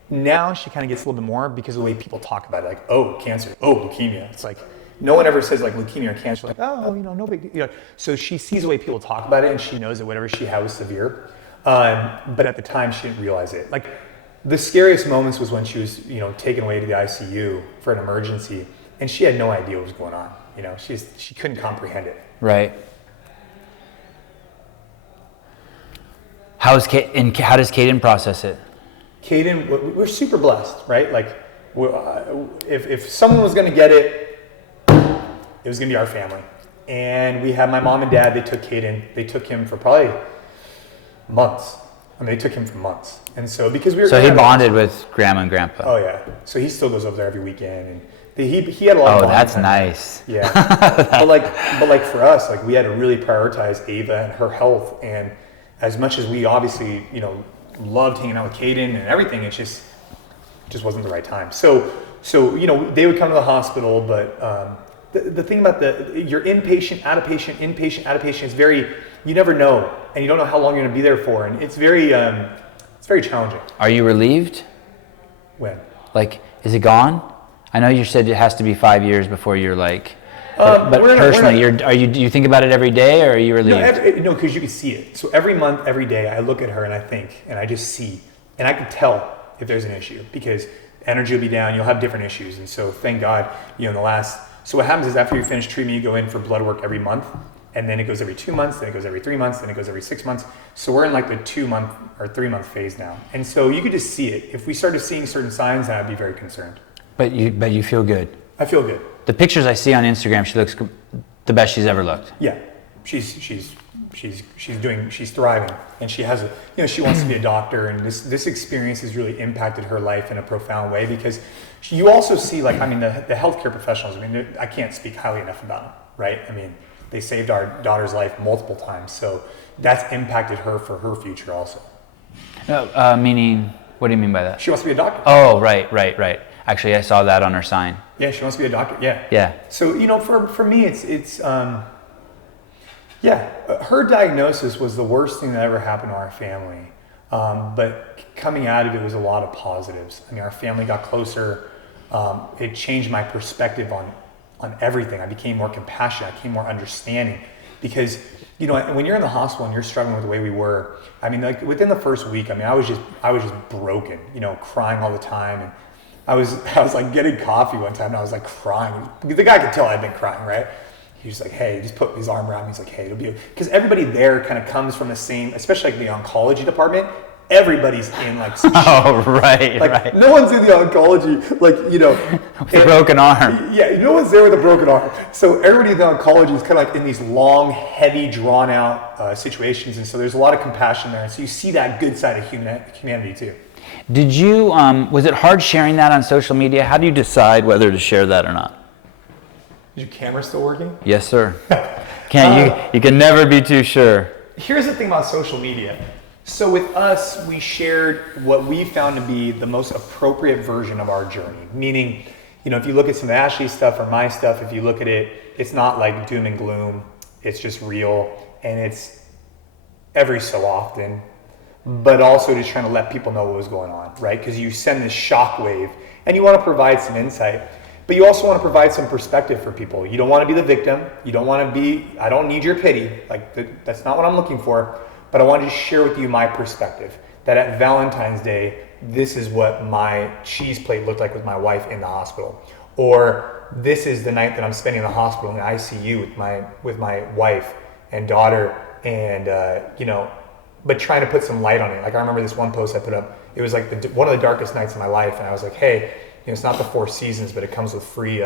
Now she kind of gets a little bit more because of the way people talk about it. Like, oh, cancer, oh, leukemia. It's like, no one ever says like leukemia or cancer. Like, oh, no big deal. So she sees the way people talk about it and she knows that whatever she had was severe. But at the time she didn't realize it. Like the scariest moments was when she was, taken away to the ICU for an emergency. And she had no idea what was going on. She couldn't comprehend it. Right. How does Caden process it? Caden, we're super blessed, right? Like, if someone was going to get it, it was going to be our family. And we had my mom and dad. They took Caden. They took him for probably months. They took him for months. And so because we were he bonded with grandma and grandpa. Oh yeah. So he still goes over there every weekend and. He had a lot of bonding that's time. Nice. Yeah. but like for us, like we had to really prioritize Ava and her health. And as much as we obviously, loved hanging out with Caden and everything, it just wasn't the right time. So they would come to the hospital, but the thing about you're inpatient, out of patient, it's very, you never know, and you don't know how long you're going to be there for, and it's very challenging. Are you relieved? When? Like, is it gone? I know you said it has to be 5 years before you're like, but personally, do you think about it every day, or are you relieved? No, because you can see it. So every month, every day, I look at her and I think, and I just see, and I can tell if there's an issue because energy will be down. You'll have different issues, and so thank God, So what happens is after you finish treatment, you go in for blood work every month, and then it goes every 2 months, then it goes every 3 months, then it goes every 6 months. So we're in like the 2 month or 3 month phase now, and so you could just see it. If we started seeing certain signs, then I'd be very concerned. But you feel good. I feel good. The pictures I see on Instagram, she looks the best she's ever looked. Yeah, she's thriving, and she has she wants to be a doctor, and this experience has really impacted her life in a profound way because you also see the healthcare professionals. I can't speak highly enough about them, right? They saved our daughter's life multiple times, so that's impacted her for her future also. Meaning, what do you mean by that? She wants to be a doctor. Oh, right. Actually, I saw that on her sign. Yeah, she wants to be a doctor. Yeah. Yeah. So for me, it's her diagnosis was the worst thing that ever happened to our family. But coming out of it was a lot of positives. Our family got closer. it changed my perspective on everything. I became more compassionate. I became more understanding, because when you're in the hospital and you're struggling with the way we were, I mean, like within the first week, I mean, I was just broken, crying all the time. And I was like getting coffee one time and I was like crying. The guy could tell I'd been crying, right? He was like, hey, he just put his arm around me. He's like, hey, it'll be, because everybody there kind of comes from the same, especially like the oncology department. Everybody's in like some oh, right, like, right. No one's in the oncology, like, with a broken arm. Yeah, no one's there with a broken arm. So everybody in the oncology is kind of like in these long, heavy, drawn out situations. And so there's a lot of compassion there. And so you see that good side of humanity too. Did you, was it hard sharing that on social media? How do you decide whether to share that or not? Is your camera still working? Yes, sir. You can never be too sure. Here's the thing about social media. So with us, we shared what we found to be the most appropriate version of our journey. Meaning, if you look at some of Ashley's stuff or my stuff, if you look at it, it's not like doom and gloom. It's just real, and it's every so often, but also just trying to let people know what was going on, right? Because you send this shockwave, and you want to provide some insight, but you also want to provide some perspective for people. You don't want to be the victim. You don't want to be, I don't need your pity. Like, that's not what I'm looking for. But I wanted to share with you my perspective, that at Valentine's Day, this is what my cheese plate looked like with my wife in the hospital. Or this is the night that I'm spending in the hospital in the ICU with my wife and daughter, and but trying to put some light on it. Like, I remember this one post I put up. It was like one of the darkest nights of my life, and I was like, hey, it's not the Four Seasons, but it comes with free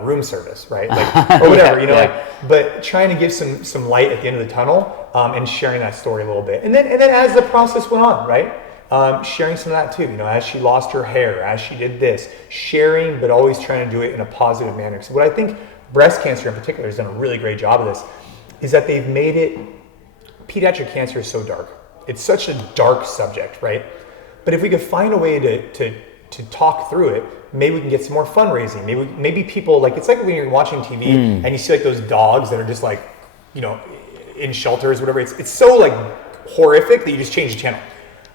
room service, right? Like, or whatever, but trying to give some light at the end of the tunnel, and sharing that story a little bit. And then as the process went on, right? Sharing some of that too, as she lost her hair, as she did this, sharing, but always trying to do it in a positive manner. So what I think breast cancer in particular has done a really great job of this is that they've made it, pediatric cancer is so dark. It's such a dark subject, right? But if we could find a way to talk through it, maybe we can get some more fundraising. Maybe people, like, it's like when you're watching TV and you see like those dogs that are just like, in shelters, whatever. It's so like horrific that you just change the channel.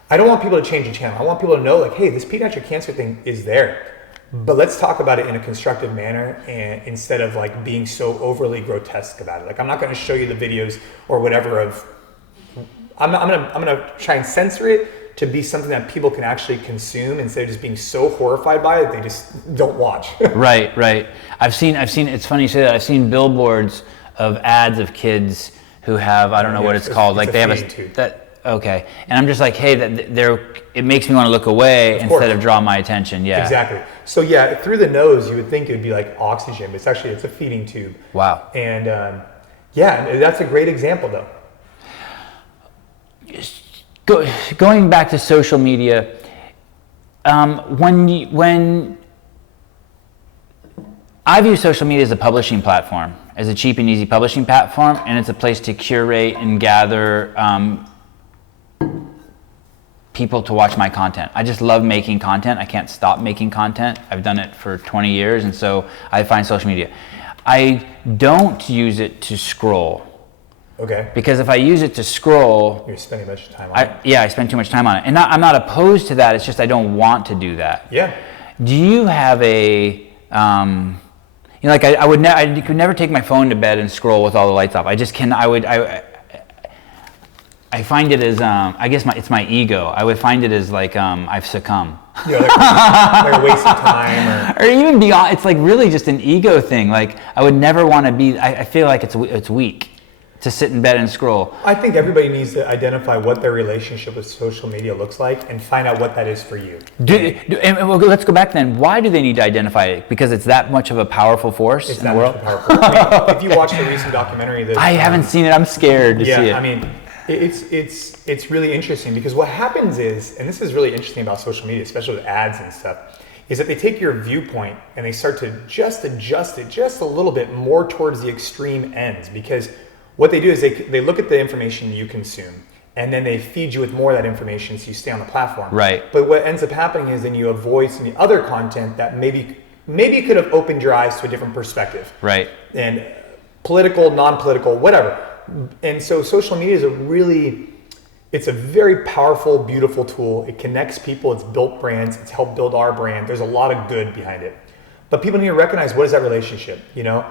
I don't want people to change the channel. I want people to know, like, hey, this pediatric cancer thing is there, but let's talk about it in a constructive manner, and instead of like being so overly grotesque about it. Like, I'm not going to show you the videos or whatever of. I'm gonna try and censor it to be something that people can actually consume instead of just being so horrified by it they just don't watch. Right. I've seen. It's funny you say that. I've seen billboards of ads of kids who have, I don't know what it's called. Like, they have that. Okay, and I'm just like, hey, it makes me want to look away instead of draw my attention. Yeah, exactly. So yeah, through the nose, you would think it would be like oxygen, but it's a feeding tube. Wow. And that's a great example though. Going back to social media, when I view social media as a publishing platform, as a cheap and easy publishing platform, and it's a place to curate and gather people to watch my content. I just love making content. I can't stop making content. I've done it for 20 years, and so I find social media. I don't use it to scroll. Okay. Because if I use it to scroll, you're spending much time on it. Yeah, I spend too much time on it. And I'm not opposed to that. It's just I don't want to do that. Yeah. Do you have a I could never take my phone to bed and scroll with all the lights off. I just can. I find it as I guess it's my ego. I would find it as like I've succumbed. Yeah, like a waste of time, or even beyond. It's like really just an ego thing. Like, I would never want to be. I feel like it's weak to sit in bed and scroll. I think everybody needs to identify what their relationship with social media looks like and find out what that is for you. Let's go back then. Why do they need to identify it? Because it's that much of a powerful force in the world? It's that much of a powerful force. If you watch the recent documentary... I haven't seen it. I'm scared to see it. Yeah, I mean, it's really interesting because what happens is, and this is really interesting about social media, especially with ads and stuff, is that they take your viewpoint and they start to just adjust it just a little bit more towards the extreme ends, because what they do is they look at the information you consume and then they feed you with more of that information so you stay on the platform. Right. But what ends up happening is then you avoid some of the other content that maybe could have opened your eyes to a different perspective. Right. And political, non-political, whatever. And so social media is a really it's a very powerful, beautiful tool. It connects people. It's built brands. It's helped build our brand. There's a lot of good behind it. But people need to recognize, what is that relationship, you know?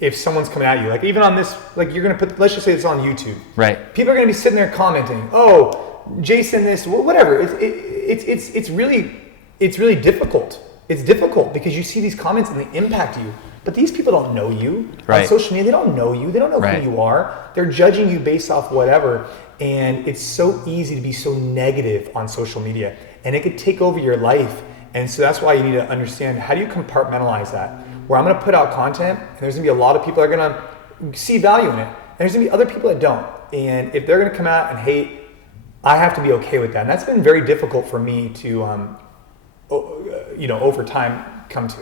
If someone's coming at you, like even on this, like you're going to put, let's just say it's on YouTube. Right. People are going to be sitting there commenting, oh, Jason, this, whatever. It's really difficult. It's difficult because you see these comments and they impact you. But these people don't know you. Right. On social media, they don't know you. They don't know right. who you are. They're judging you based off whatever. And it's so easy to be so negative on social media. And it could take over your life. And so that's why you need to understand, how do you compartmentalize that? Where I'm going to put out content, and there's going to be a lot of people that are going to see value in it. And there's going to be other people that don't. And if they're going to come out and hate, I have to be okay with that. And that's been very difficult for me to, over time come to.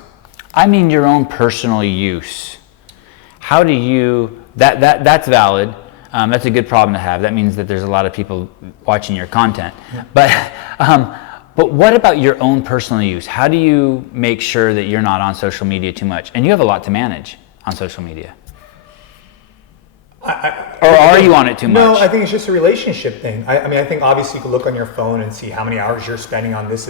I mean, your own personal use. How do you, that's valid. That's a good problem to have. That means that there's a lot of people watching your content. Yeah. But what about your own personal use? How do you make sure that you're not on social media too much? And you have a lot to manage on social media. Or are you on it too much? No, I think it's just a relationship thing. I think obviously you can look on your phone and see how many hours you're spending on this.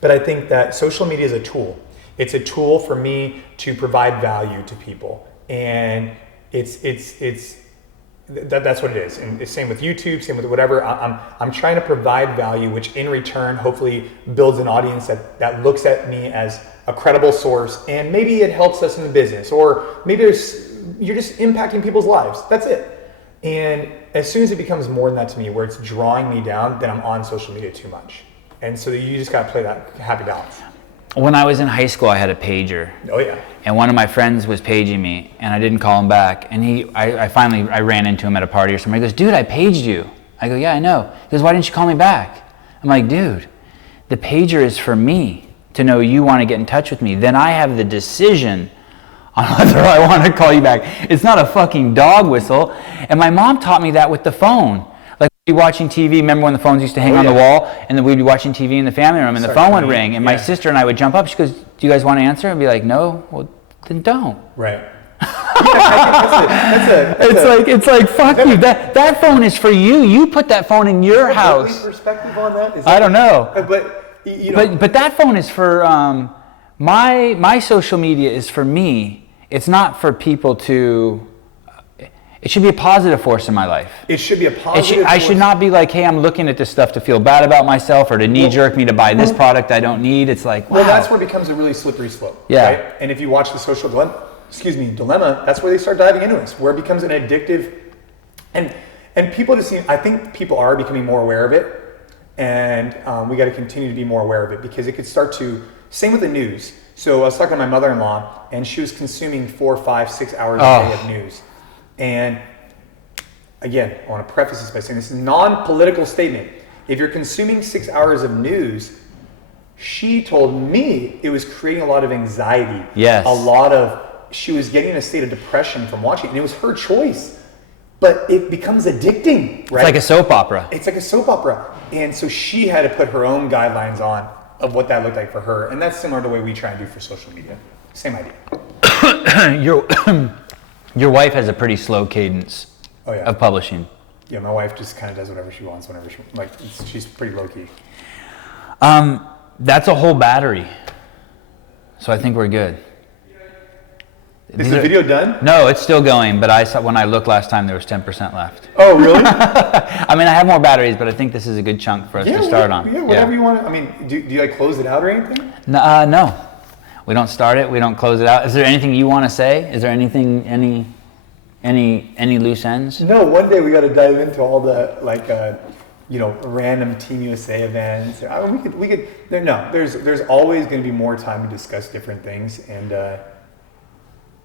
But I think that social media is a tool. It's a tool for me to provide value to people. And that's what it is. And it's same with YouTube, same with whatever. I'm trying to provide value, which in return hopefully builds an audience that looks at me as a credible source, and maybe it helps us in the business, or maybe you're just impacting people's lives. That's it. And as soon as it becomes more than that to me, where it's drawing me down, then I'm on social media too much. And so you just got to play that happy balance. When I was in high school, I had a pager. Oh yeah. And one of my friends was paging me, and I didn't call him back. And I finally ran into him at a party or something. He goes, "Dude, I paged you." I go, "Yeah, I know." He goes, "Why didn't you call me back?" I'm like, "Dude, the pager is for me to know you want to get in touch with me. Then I have the decision on whether I want to call you back. It's not a fucking dog whistle." And my mom taught me that with the phone. Like, we'd be watching TV. Remember when the phones used to hang on the wall? And then we'd be watching TV in the family room, and the phone would ring, and my sister and I would jump up. She goes, "Do you guys want to answer?" I'd be like, "No." "Well, then don't." Right. It's like fuck you. That phone is for you. You put that phone in your house. Perspective on that? I don't know. But that phone is for my social media is for me. It's not for people to. It should be a positive force in my life. It should be a positive I should not be like, hey, I'm looking at this stuff to feel bad about myself, or to knee-jerk me to buy this product I don't need. It's like, wow. Well, that's where it becomes a really slippery slope. Yeah. Right? And if you watch the social dilemma, that's where they start diving into us, where it becomes an addictive, and people just I think people are becoming more aware of it, and we got to continue to be more aware of it, because it could start to, same with the news. So I was talking to my mother-in-law, and she was consuming 4, 5, 6 hours a day of news. And again, I want to preface this by saying this is a non-political statement. If you're consuming 6 hours of news, she told me it was creating a lot of anxiety. Yes. She was getting in a state of depression from watching it, and it was her choice. But it becomes addicting, right? It's like a soap opera. It's like a soap opera. And so she had to put her own guidelines on of what that looked like for her. And that's similar to the way we try and do for social media. Same idea. Your wife has a pretty slow cadence of publishing. Yeah, my wife just kind of does whatever she wants whenever she's pretty low key. That's a whole battery. So I think we're good. Is the video done? No, it's still going, but I saw when I looked last time there was 10% left. Oh, really? I mean, I have more batteries, but I think this is a good chunk for us to start on. Yeah, whatever you want. I mean, do you like close it out or anything? No. We don't start it. We don't close it out. Is there anything you want to say? Is there anything, any loose ends? No. One day we got to dive into all the random Team USA events. There's always going to be more time to discuss different things, and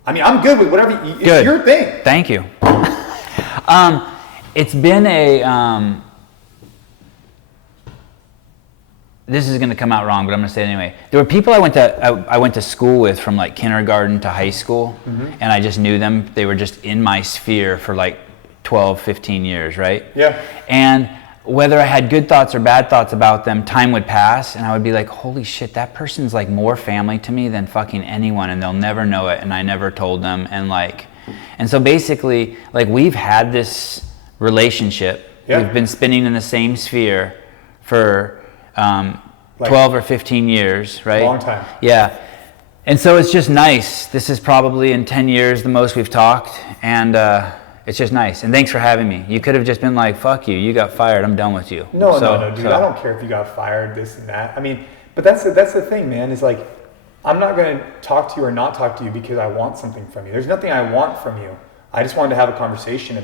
I'm good with whatever. It's your thing. Thank you. It's been this is going to come out wrong, but I'm going to say it anyway. There were people I went to school with from like kindergarten to high school, and I just knew them. They were just in my sphere for like 12, 15 years, right? Yeah. And whether I had good thoughts or bad thoughts about them, time would pass, and I would be like, holy shit, that person's like more family to me than fucking anyone, and they'll never know it, and I never told them, and so basically, like, we've had this relationship. Yeah. We've been spinning in the same sphere for 12 or 15 years, right? Long time. Yeah. And so it's just nice. This is probably in 10 years the most we've talked, and it's just nice. And thanks for having me. You could have just been like, fuck you got fired, I'm done with you. No, dude, I don't care if you got fired, this and that. I mean, but that's the thing, man, is like, I'm not going to talk to you or not talk to you because I want something from you. There's nothing I want from you. I just wanted to have a conversation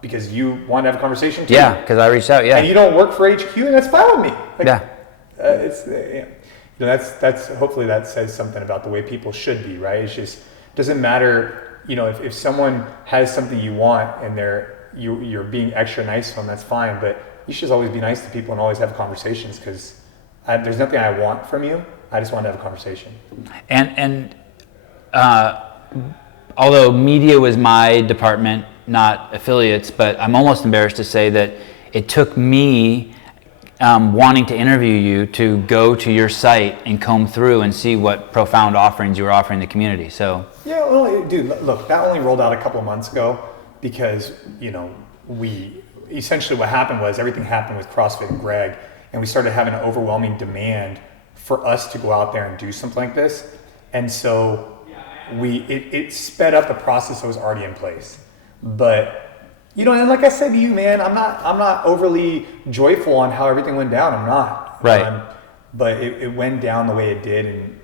because you wanted to have a conversation too. Yeah, because I reached out, yeah. And you don't work for HQ, and that's fine with me. Like, yeah. That's hopefully that says something about the way people should be, right? It's just, doesn't matter, if someone has something you want and you're being extra nice to them, that's fine, but you should always be nice to people and always have conversations, because there's nothing I want from you. I just want to have a conversation. And although media was my department, not affiliates, but I'm almost embarrassed to say that it took me wanting to interview you to go to your site and comb through and see what profound offerings you were offering the community. So yeah, well, dude, look, that only rolled out a couple of months ago because we essentially, what happened was everything happened with CrossFit and Greg, and we started having an overwhelming demand for us to go out there and do something like this. And so it sped up the process that was already in place. But and like I said to you, man, I'm not overly joyful on how everything went down. I'm not. Right. But it went down the way it did, and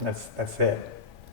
that's it.